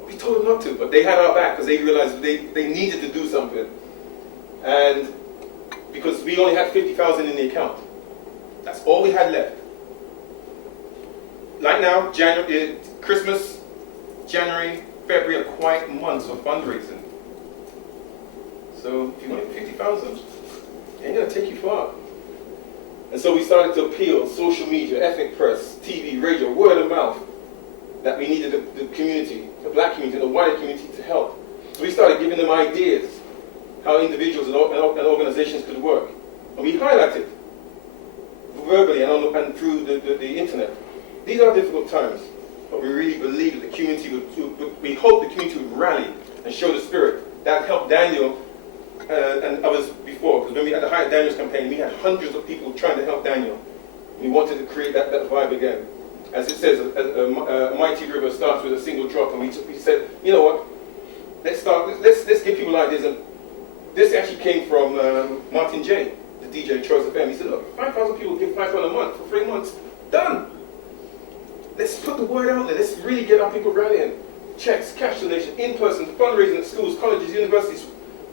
we told them not to, but they had our back because they realized they needed to do something. And because we only had 50,000 in the account. That's all we had left. Like now, January, Christmas, January, February are quiet months of fundraising. So if you want 50,000, it ain't gonna take you far. And so we started to appeal social media, ethnic press, TV, radio, word of mouth, that we needed the community, the black community, and the wider community to help. So we started giving them ideas how individuals and organizations could work. And we highlighted verbally and through the internet. These are difficult times, but we really believe that the community we hope the community would rally and show the spirit. That helped Daniel and others before, because when we had the High Daniels campaign, we had hundreds of people trying to help Daniel. We wanted to create that vibe again. As it says, a mighty river starts with a single drop, and we said, you know what, let's give people ideas. And this actually came from Martin J, the DJ at Choice FM. He said, look, 5,000 people give £5 a month for 3 months. Done. Let's put the word out there. Let's really get our people rallying. Checks, cash donation, in-person, fundraising at schools, colleges, universities,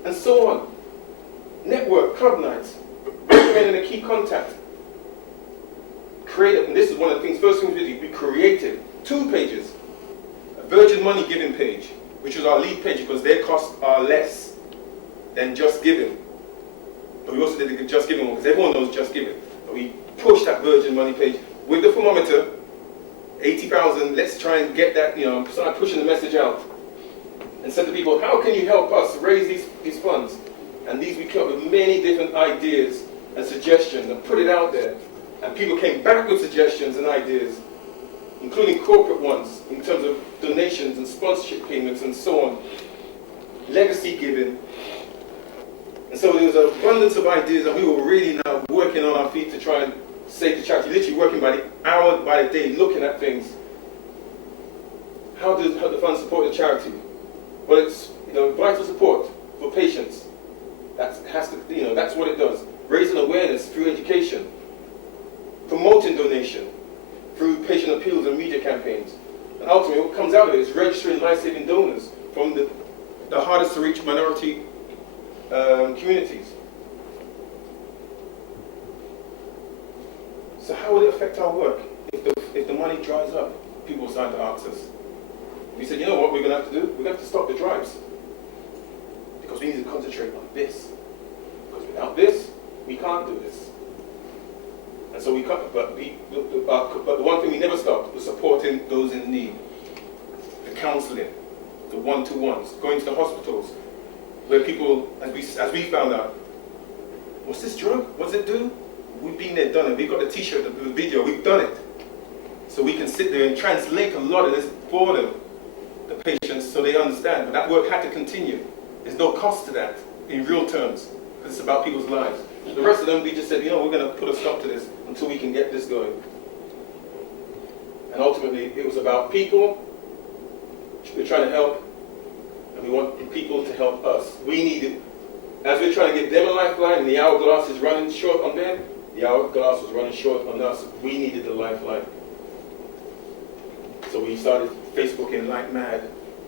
and so on. Network, club nights, recommending a key contact. Create, and this is one of the things, first thing we did, we created 2 pages. A Virgin Money giving page, which was our lead page because their costs are less than Just Giving. But we also did the Just Giving one because everyone knows Just Giving. But we pushed that Virgin Money page with the thermometer, 80,000, let's try and get that, start pushing the message out. And said to people, how can you help us raise these funds? And we came up with many different ideas and suggestions and put it out there. And people came back with suggestions and ideas, including corporate ones, in terms of donations and sponsorship payments and so on. Legacy giving. And so there was an abundance of ideas, and we were really now working on our feet to try and save the charity, literally working by the hour, by the day, looking at things. How does the fund support the charity? Well, it's vital support for patients. That's what it does. Raising awareness through education, promoting donation through patient appeals and media campaigns. And ultimately, what comes out of it is registering life-saving donors from the hardest to reach minority communities. So how will it affect our work if the money dries up? People start to ask us. We said, you know what we're going to have to do? We're going to have to stop the drives. Because we need to concentrate on this. Because without this, we can't do this. And so we can't, but the one thing we never stopped was supporting those in need. The counseling, the one-to-ones, going to the hospitals, where people, as we found out, what's this drug? What's it do? We've been there, done it. We've got the t-shirt, the video, we've done it. So we can sit there and translate a lot of this for them, the patients, so they understand. But that work had to continue. There's no cost to that in real terms, because it's about people's lives. The rest of them, we just said, we're going to put a stop to this until we can get this going. And ultimately, it was about people. We're trying to help, and we want people to help us. We need it. As we're trying to give them a lifeline, and the hourglass is running short on them, the hourglass was running short on us. We needed the lifeline. So we started Facebooking like mad,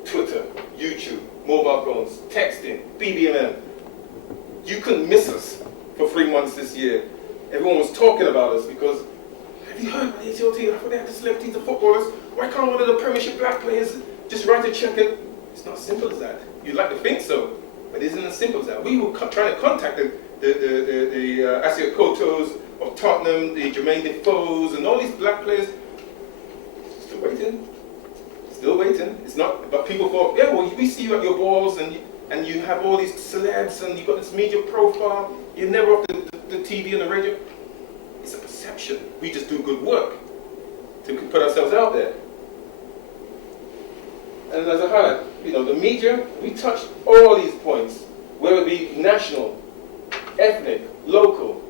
Twitter, YouTube, mobile phones, texting, BBM. You couldn't miss us for 3 months this year. Everyone was talking about us because, have you heard about the ACLT? I thought they had the celebrities, the footballers. Why can't one of the Premiership black players just write a check? And it's not as simple as that. You'd like to think so, but it isn't as simple as that. We were trying to contact the Asio Kotos of Tottenham, the Jermaine Defoes, and all these black players. Still waiting. Still waiting. It's not, but people thought, yeah, well, we see you at your balls, and you have all these celebs, and you've got this media profile. You're never off the TV and the radio. It's a perception. We just do good work to put ourselves out there. And as I heard, the media, we touched all these points, whether it be national, ethnic, local,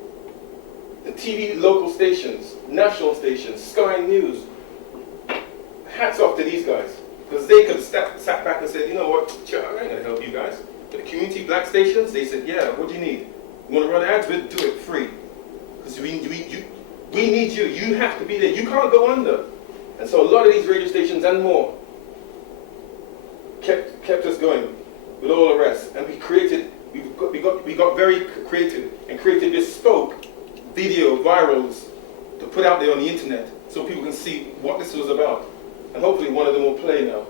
the TV local stations, national stations, Sky News. Hats off to these guys, because they could have sat back and said, you know what, I ain't going to help you guys. But the community black stations, they said, yeah, what do you need? You want to run ads? We'll do it free. Because we need you. You have to be there. You can't go under. And so a lot of these radio stations and more kept us going with all the rest. And we got very creative and created bespoke video virals to put out there on the internet so people can see what this was about. And hopefully one of them will play now.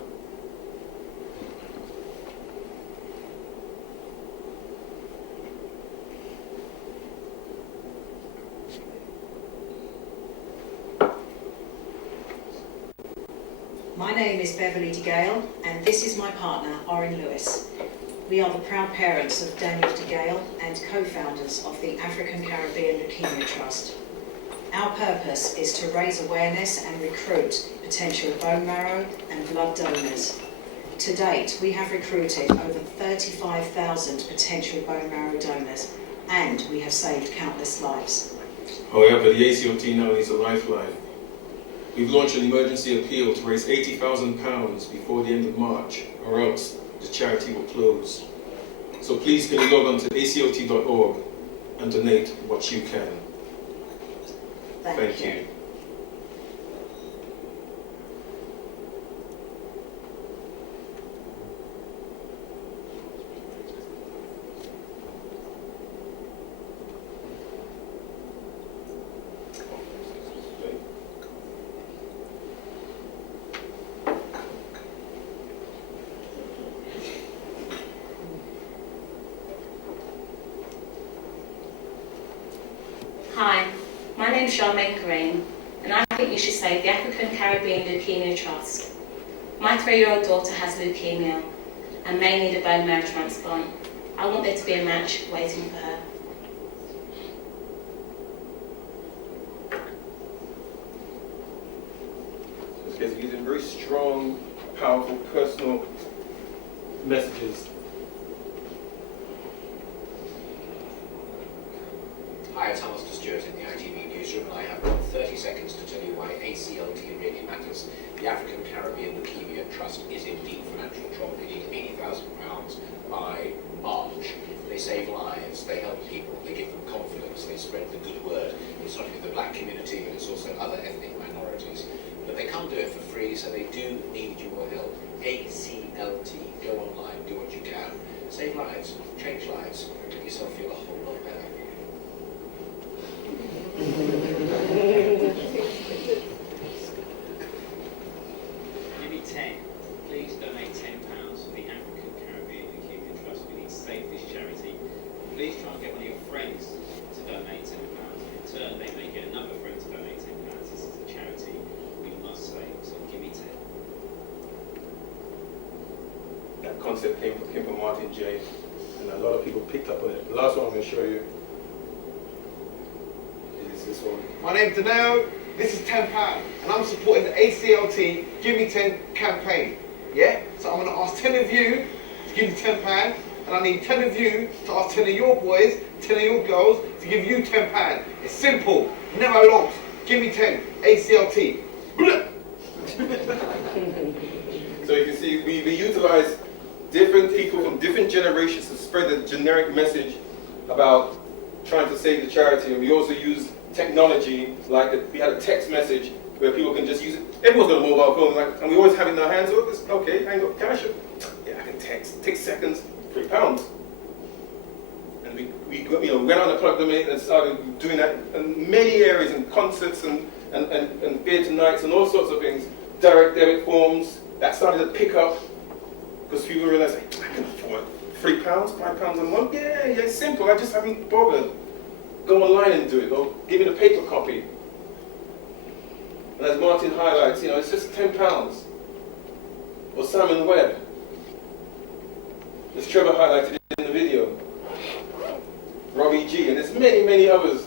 My name is Beverly DeGale, and this is my partner, Orin Lewis. We are the proud parents of Daniel DeGale and co-founders of the African Caribbean Leukemia Trust. Our purpose is to raise awareness and recruit potential bone marrow and blood donors. To date, we have recruited over 35,000 potential bone marrow donors, and we have saved countless lives. However, the ACLT now needs a lifeline. We've launched an emergency appeal to raise £80,000 before the end of March, or else the charity will close. So please can you log on to aclt.org and donate what you can. Thank you. Hi, my name's Charmaine Green, and I think you should save the African Caribbean Leukemia Trust. My 3-year-old daughter has leukemia and may need a bone marrow transplant. I want there to be a match waiting for her. This guy's using very strong, powerful, personal messages. Hi, it's Alistair Stewart in the ITV newsroom, and I have got 30 seconds to tell you why ACLT really matters. The African Caribbean Leukemia Trust is in deep financial trouble. They need £80,000 by March. They save lives, they help people, they give them confidence, they spread the good word. It's not only the black community, but it's also other ethnic minorities. But they can't do it for free, so they do need your help. ACLT, go online, do what you can. Save lives, change lives, make yourself feel a whole lot better. Give me 10. Please donate £10 to the African Caribbean Leukemia Trust. We need to save this charity. Please try and get one of your friends to donate £10. In turn, they may get another friend to donate £10. This is a charity we must save, so give me 10. That concept came from Martin J, and a lot of people picked up on it. The last one I'm going to show you is this one. My name's Danao, this is £10, and I'm supporting the ACLT Give Me 10 campaign. Yeah? So I'm going to ask 10 of you to give me £10, and I need 10 of you to ask 10 of your boys, 10 of your girls to give you £10. It's simple, never long. Give me 10, ACLT. So you can see we utilize different people from different generations to spread the generic message about trying to save the charity, and we also use technology, like we had a text message where people can just use it. Everyone's got a mobile phone, like, and we always have it in our hands. Oh, this, okay, I ain't got cash. Yeah, I can text. Takes seconds, £3. And we went out and plugged them in and started doing that in many areas, in concerts and theatre nights and all sorts of things. Direct debit forms, that started to pick up because people realized, I can afford £3, £5 a month. Yeah, it's simple. I just haven't bothered. Go online and do it, or give me the paper copy. And as Martin highlights, it's just £10. Or Simon Webb, as Trevor highlighted in the video. Robbie G, and there's many, many others.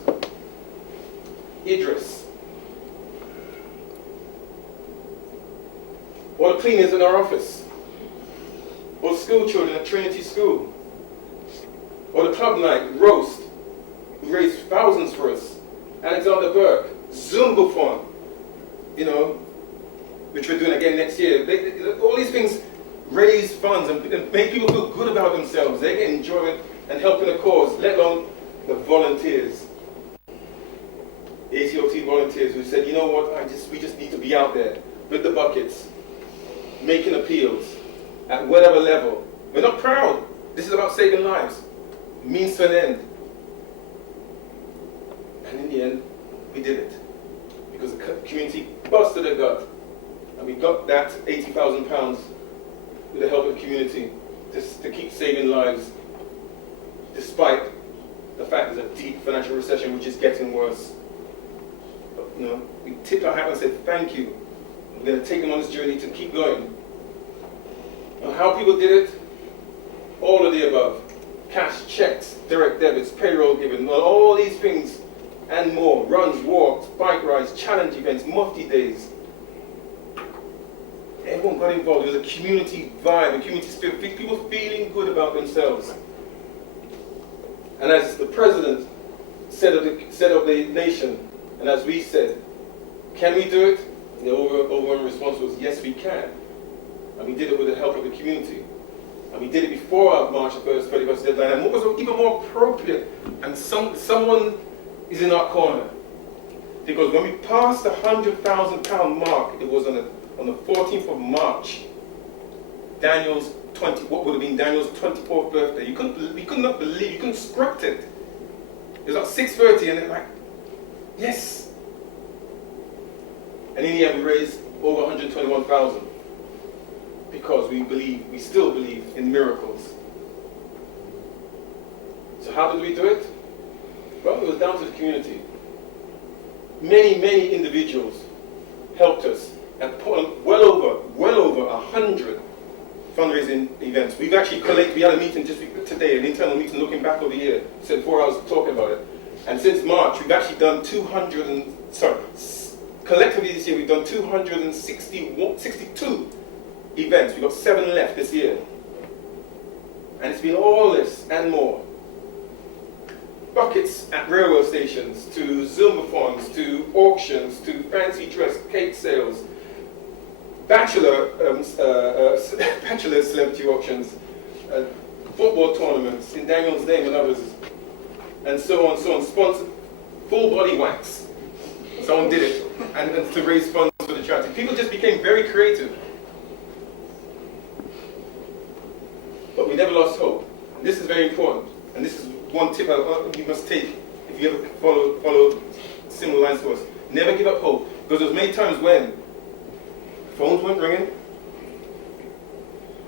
Idris. Or the cleaners in our office. Or school children at Trinity School. Or the club night, roast, who raised thousands for us. Alexander Burke, Zumbathon, which we're doing again next year. All these things raise funds and make people feel good about themselves. They get enjoyment and helping a cause, let alone the volunteers. ACLT volunteers who said, you know what, we just need to be out there with the buckets, making appeals at whatever level. We're not proud. This is about saving lives. Means to an end. And in the end, we did it. Because the community busted a gut. And we got that £80,000 with the help of the community to keep saving lives, despite the fact there's a deep financial recession which is getting worse. But, we tipped our hat and said, thank you. We're going to take them on this journey to keep going. And how people did it? All of the above. Cash, checks, direct debits, payroll giving, all these things and more. Runs, walks, bike rides, challenge events, mufti days. Everyone got involved. There was a community vibe, a community spirit, people feeling good about themselves. And as the president said of the nation, and as we said, can we do it? The overwhelming response was, yes, we can. And we did it with the help of the community. And we did it before our March 1st, 31st deadline. And what was even more appropriate, and someone is in our corner. Because when we passed the £100,000 mark, it was on the 14th of March, what would have been Daniel's 24th birthday. We could not believe, you couldn't script it. It was like 6:30 and they're like, yes. And in the end we raised over 121,000 because we still believe in miracles. So how did we do it? Well, it was down to the community. Many, many individuals helped us and put on well over 100 fundraising events. We've actually we had a meeting just today, an internal meeting looking back over the year. Spent 4 hours talking about it. And since March, we've actually done collectively this year, we've done 262 events. We've got 7 left this year. And it's been all this and more. Buckets at railway stations, to Zumbathons, to auctions, to fancy dress cake sales, bachelor celebrity auctions, football tournaments in Daniel's name and others, and so on, sponsored full body wax. Someone did it, and to raise funds for the charity. People just became very creative. But we never lost hope. And this is very important. And this is one tip you must take if you ever follow similar lines to us. Never give up hope. Because there's many times when phones weren't ringing.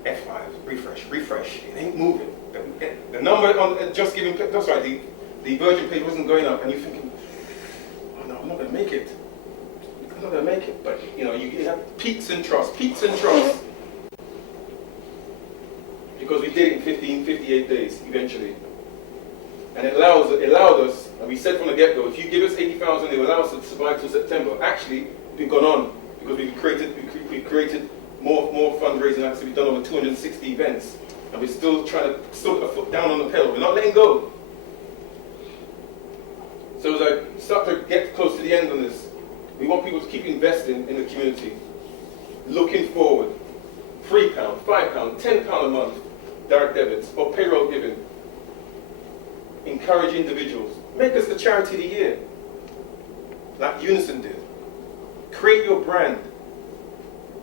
F5, refresh. It ain't moving. The number on Just Giving, that's right, the Virgin page wasn't going up, and you're thinking, oh no, I'm not going to make it. I'm not going to make it. But you have peaks and troughs. Because we did it in 58 days eventually. And it allowed us, and we said from the get-go, if you give us 80,000, it will allow us to survive till September. Actually, we've gone on because we've created more fundraising acts. We've done over 260 events, and we're still trying to put a foot down on the pedal. We're not letting go. So as I start to get close to the end on this, we want people to keep investing in the community, looking forward. £3, £5, £10 a month, direct debits, or payroll giving. Encourage individuals. Make us the charity of the year, like Unison did. Create your brand.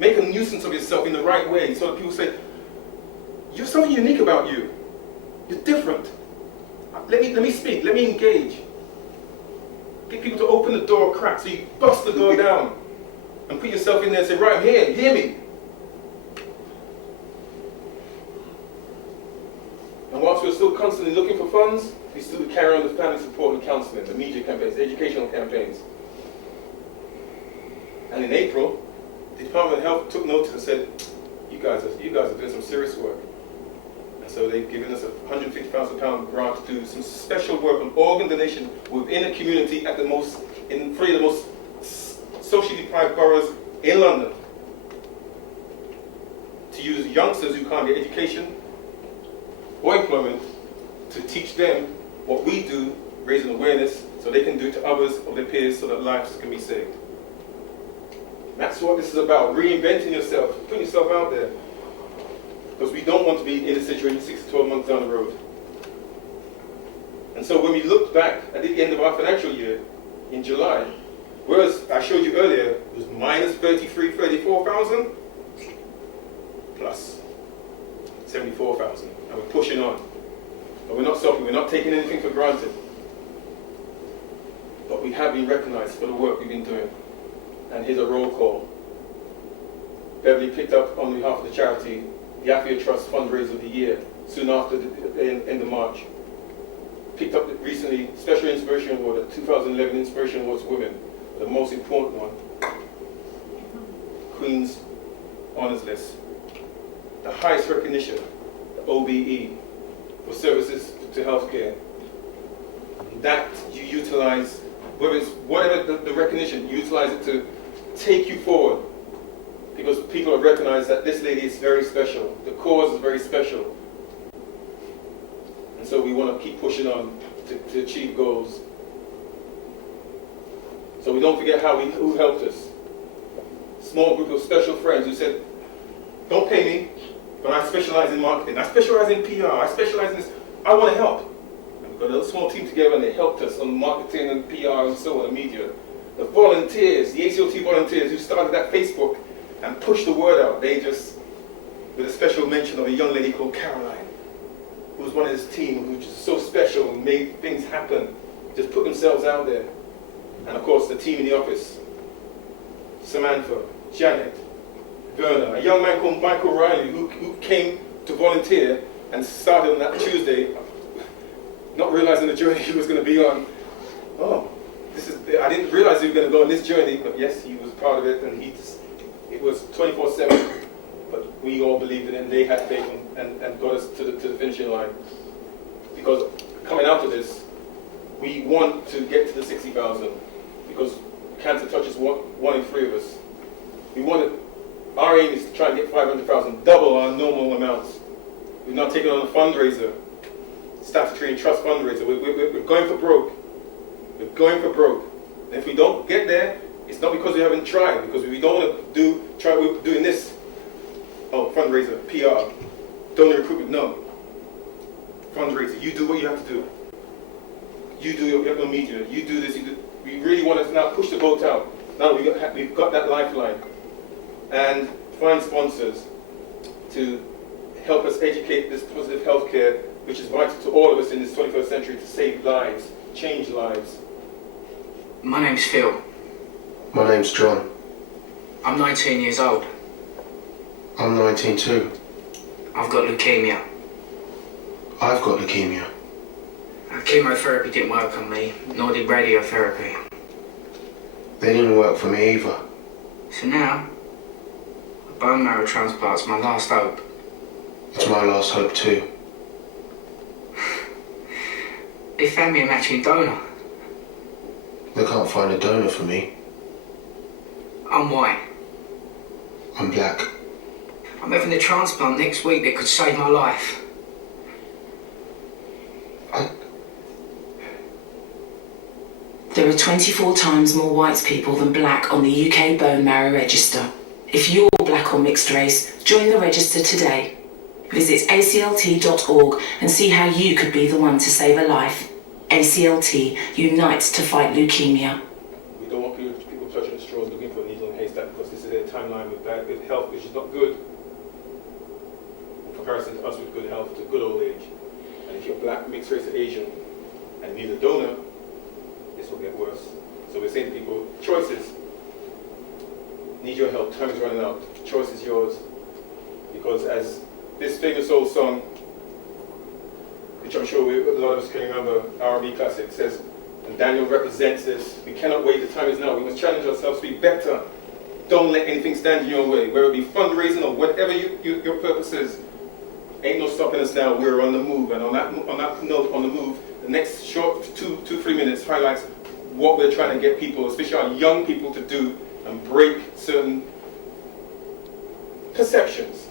Make a nuisance of yourself in the right way so that people say, you're something unique about you. You're different. Let me speak, let me engage. Get people to open the door a crack so you bust the door down and put yourself in there and say, right, I'm here, hear me. And whilst we're still constantly looking for funds, we still carry on the family support and counselling, the media campaigns, the educational campaigns. And in April, the Department of Health took notice and said, you guys are doing some serious work. And so they've given us a £150,000 grant to do some special work on organ donation within a community in three of the most socially deprived boroughs in London. To use youngsters who can't get education or employment to teach them what we do, raising awareness, so they can do it to others of their peers so that lives can be saved. That's what this is about, reinventing yourself, putting yourself out there. Because we don't want to be in a situation 6 to 12 months down the road. And so when we looked back at the end of our financial year, in July, whereas I showed you earlier, it was minus 34,000, plus 74,000. And we're pushing on. But we're not stopping, we're not taking anything for granted. But we have been recognized for the work we've been doing. And here's a roll call. Beverly picked up on behalf of the charity the Afia Trust Fundraiser of the Year, soon after the end of March. Picked up recently Special Inspiration Award, the 2011 Inspiration Awards for Women, the most important one. Queen's Honours List. The highest recognition, the OBE, for services to healthcare. That you utilize, whatever the recognition, you utilize it to take you forward. Because people have recognized that this lady is very special. The cause is very special. And so we want to keep pushing on to achieve goals. So we don't forget who helped us. Small group of special friends who said, don't pay me, but I specialize in marketing. I specialize in PR. I specialize in this. I want to help. And we got a little small team together and they helped us on marketing and PR and so on, and media. The volunteers, the ACLT volunteers who started that Facebook and pushed the word out, they just, with a special mention of a young lady called Caroline, who was one of his team, who was just so special and made things happen, just put themselves out there. And of course, the team in the office, Samantha, Janet, Verna, a young man called Michael Riley, who came to volunteer and started on that Tuesday, not realizing the journey he was going to be on. Oh, I didn't realize he was going to go on this journey, but yes, he was part of it, and it was 24/7, but we all believed in it, and they had faith and got us to the finishing line. Because coming out of this, we want to get to the 60,000, because cancer touches one in 3 of us. Our aim is to try and get 500,000, double our normal amounts. We've now taken on a fundraiser, statutory and trust fundraiser. We're going for broke. We're going for broke. And if we don't get there, it's not because we haven't tried, because we don't want to we're doing this. Oh, fundraiser, PR, donor recruitment, no. Fundraiser, you do what you have to do. You do your media, you do this, we really want to now push the boat out. Now we've got that lifeline. And find sponsors to help us educate this positive healthcare, which is vital to all of us in this 21st century to save lives, change lives. My name's Phil. My name's John. I'm 19 years old. I'm 19 too. I've got leukemia. I've got leukemia. Chemotherapy didn't work on me, nor did radiotherapy. They didn't work for me either. So now, a bone marrow transplant's my last hope. It's my last hope too. They found me a matching donor. They can't find a donor for me. I'm white. I'm black. I'm having a transplant next week that could save my life. There are 24 times more white people than black on the UK bone marrow register. If you're black or mixed race, join the register today. Visit aclt.org and see how you could be the one to save a life. ACLT unites to fight leukemia. We don't want people touching straws looking for a needle comparison to us with good health to good old age. And if you're black, mixed race, or Asian, and need a donor, this will get worse. So we're saying to people, choices. Need your help, time is running out. Choice is yours. Because as this famous old song, which I'm sure a lot of us can remember, R&B classic, says, and Daniel represents this, we cannot wait, the time is now. We must challenge ourselves to be better. Don't let anything stand in your way, whether it be fundraising or whatever your purpose is. Ain't no stopping us now, we're on the move. And on that note, on the move, the next short 2-3 minutes highlights what we're trying to get people, especially our young people, to do and break certain perceptions.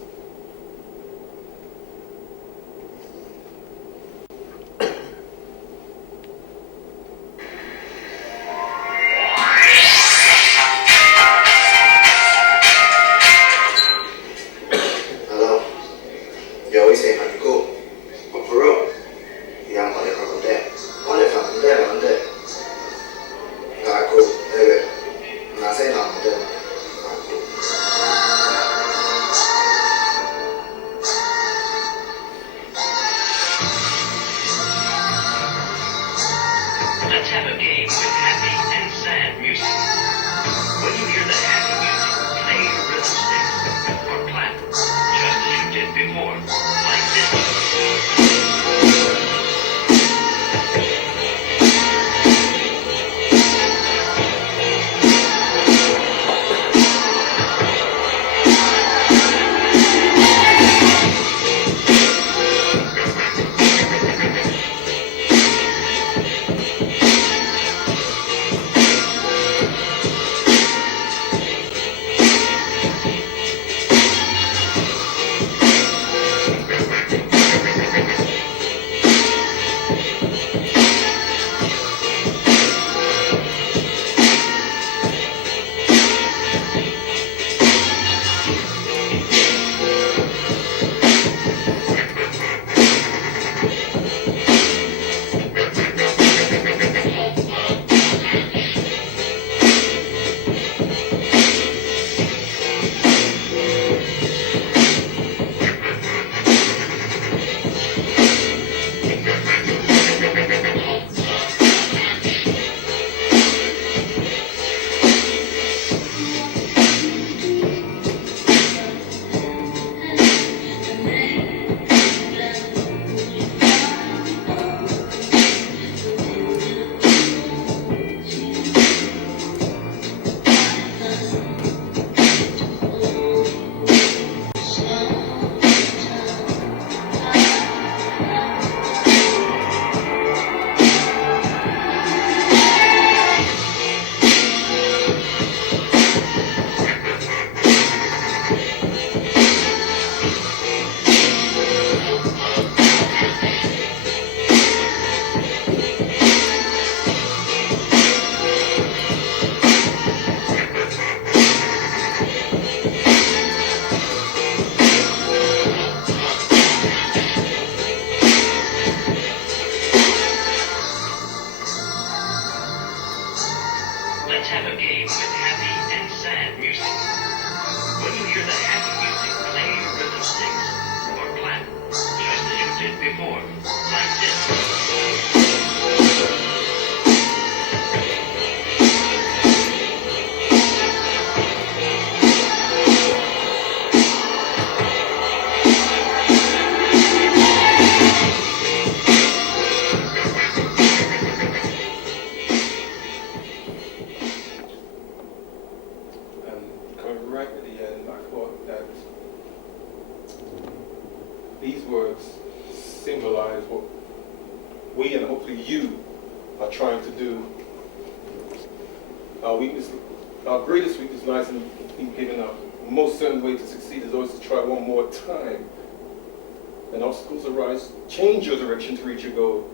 Change your direction to reach your goal.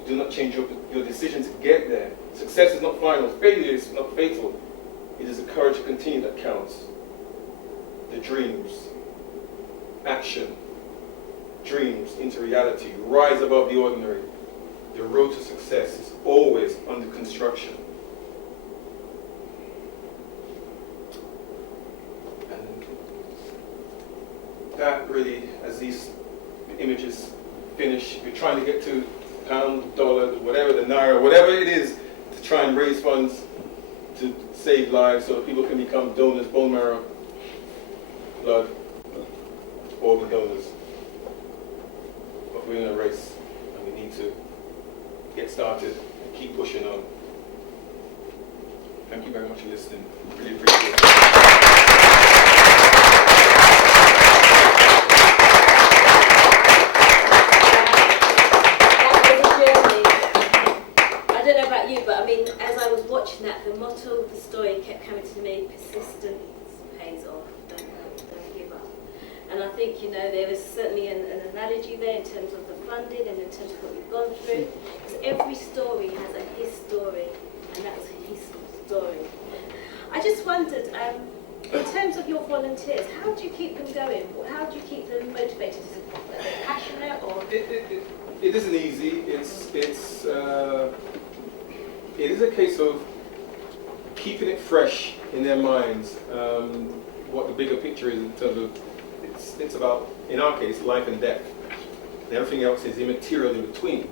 You do not change your decision to get there. Success is not final. Failure is not fatal. It is the courage to continue that counts. The dreams, action, dreams into reality. Rise above the ordinary. The road to success is always under construction. And that really, as these the image is finished. We're trying to get to pound, dollar, whatever, the naira, whatever it is, to try and raise funds to save lives so that people can become donors, bone marrow, blood, organ donors. But we're in a race, and we need to get started and keep pushing on. Thank you very much for listening. Really appreciate it. As I was watching that, the motto of the story kept coming to me: persistence pays off, don't give up. And I think, there is certainly an analogy there in terms of the funding and in terms of what we've gone through. Because every story has a his story, and that's his story. I just wondered, in terms of your volunteers, how do you keep them going? How do you keep them motivated? Is it that they're passionate, or? It isn't easy. It is a case of keeping it fresh in their minds, what the bigger picture is in terms of, it's about, in our case, life and death. And everything else is immaterial in between.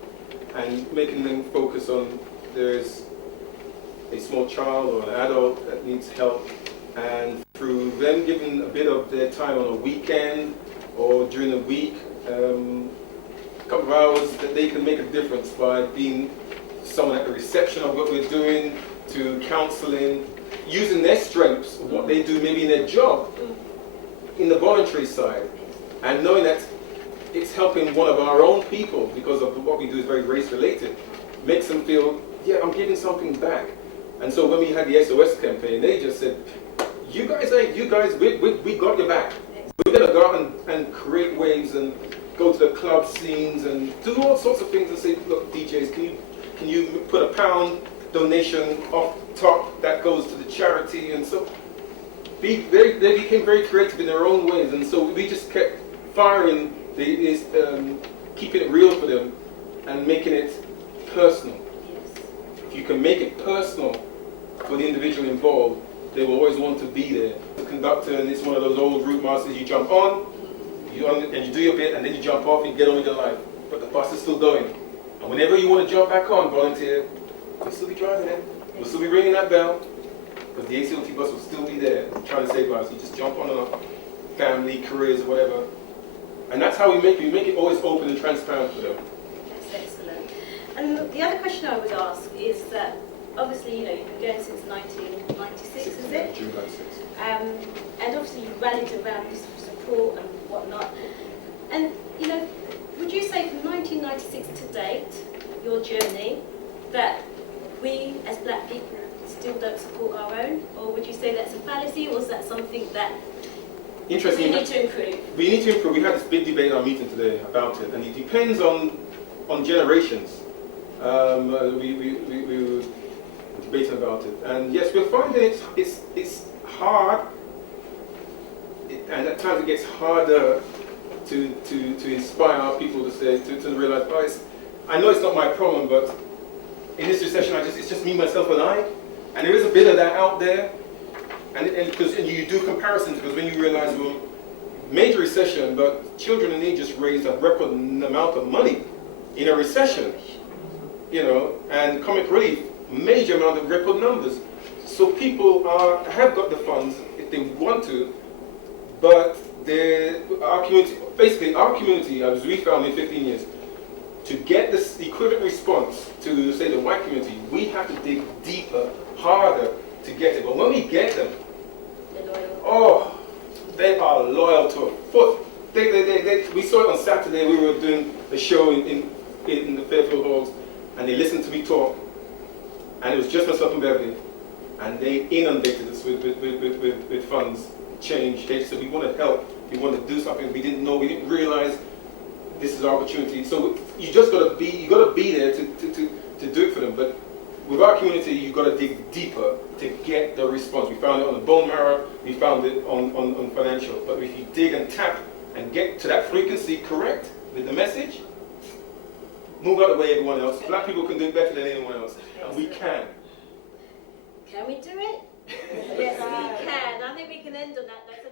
And making them focus on, there's a small child or an adult that needs help, and through them giving a bit of their time on a weekend or during the week, a couple of hours, that they can make a difference by being someone at the reception of what we're doing, to counselling, using their strengths of what they do maybe in their job, in the voluntary side, and knowing that it's helping one of our own people because of what we do is very race related, makes them feel, yeah, I'm giving something back. And so when we had the SOS campaign, they just said, we got your back. We're going to go out and create waves and go to the club scenes and do all sorts of things and say, look, DJs, can you put a £1 donation off top that goes to the charity? And so they became very creative in their own ways, and so we just kept firing keeping it real for them and making it personal. If you can make it personal for the individual involved, they will always want to be there. The conductor, and it's one of those old route masters, you jump on, and you do your bit, and then you jump off and get on with your life. But the bus is still going. And whenever you want to jump back on, volunteer, we'll still be driving it. We'll still be ringing that bell, because the ACLT bus will still be there trying to save lives. You just jump on and off, family, careers, or whatever. And that's how we make it always open and transparent for them. That's excellent. And the other question I would ask is that, obviously, you've been going since 1996, is it? June 96. And obviously you rallied around this for support and whatnot. And, would you say from 1996 to date, your journey, that we as black people still don't support our own? Or would you say that's a fallacy, or is that something that we need to improve? We need to improve. We had this big debate in our meeting today about it, and it depends on generations. We were debating about it, and yes, we're finding it's hard, and at times it gets harder to inspire our people to say, to realize, I know it's not my problem, but in this recession, it's just me, myself, and I, and there is a bit of that out there, and you do comparisons, because when you realize, well, major recession, but children in need just raised a record amount of money in a recession, and comic relief, major amount of record numbers. So people have got the funds if they want to, but our community, as we found in 15 years, to get this equivalent response to, say, the white community, we have to dig deeper, harder to get it. But when we get them, they are loyal to a foot. We saw it on Saturday. We were doing a show in the Fairfield Halls, and they listened to me talk, and it was just myself and Beverly, and they inundated us with funds, change. They said, we want to help, we want to do something we didn't know, we didn't realize this is our opportunity. So you just got to be there to do it for them. But with our community, you've got to dig deeper to get the response. We found it on the bone marrow, we found it on financial. But if you dig and tap and get to that frequency correct with the message, move out of the way everyone else. Black people can do it better than anyone else. And we can. Can we do it? Yes, we can. I think we can end on that note.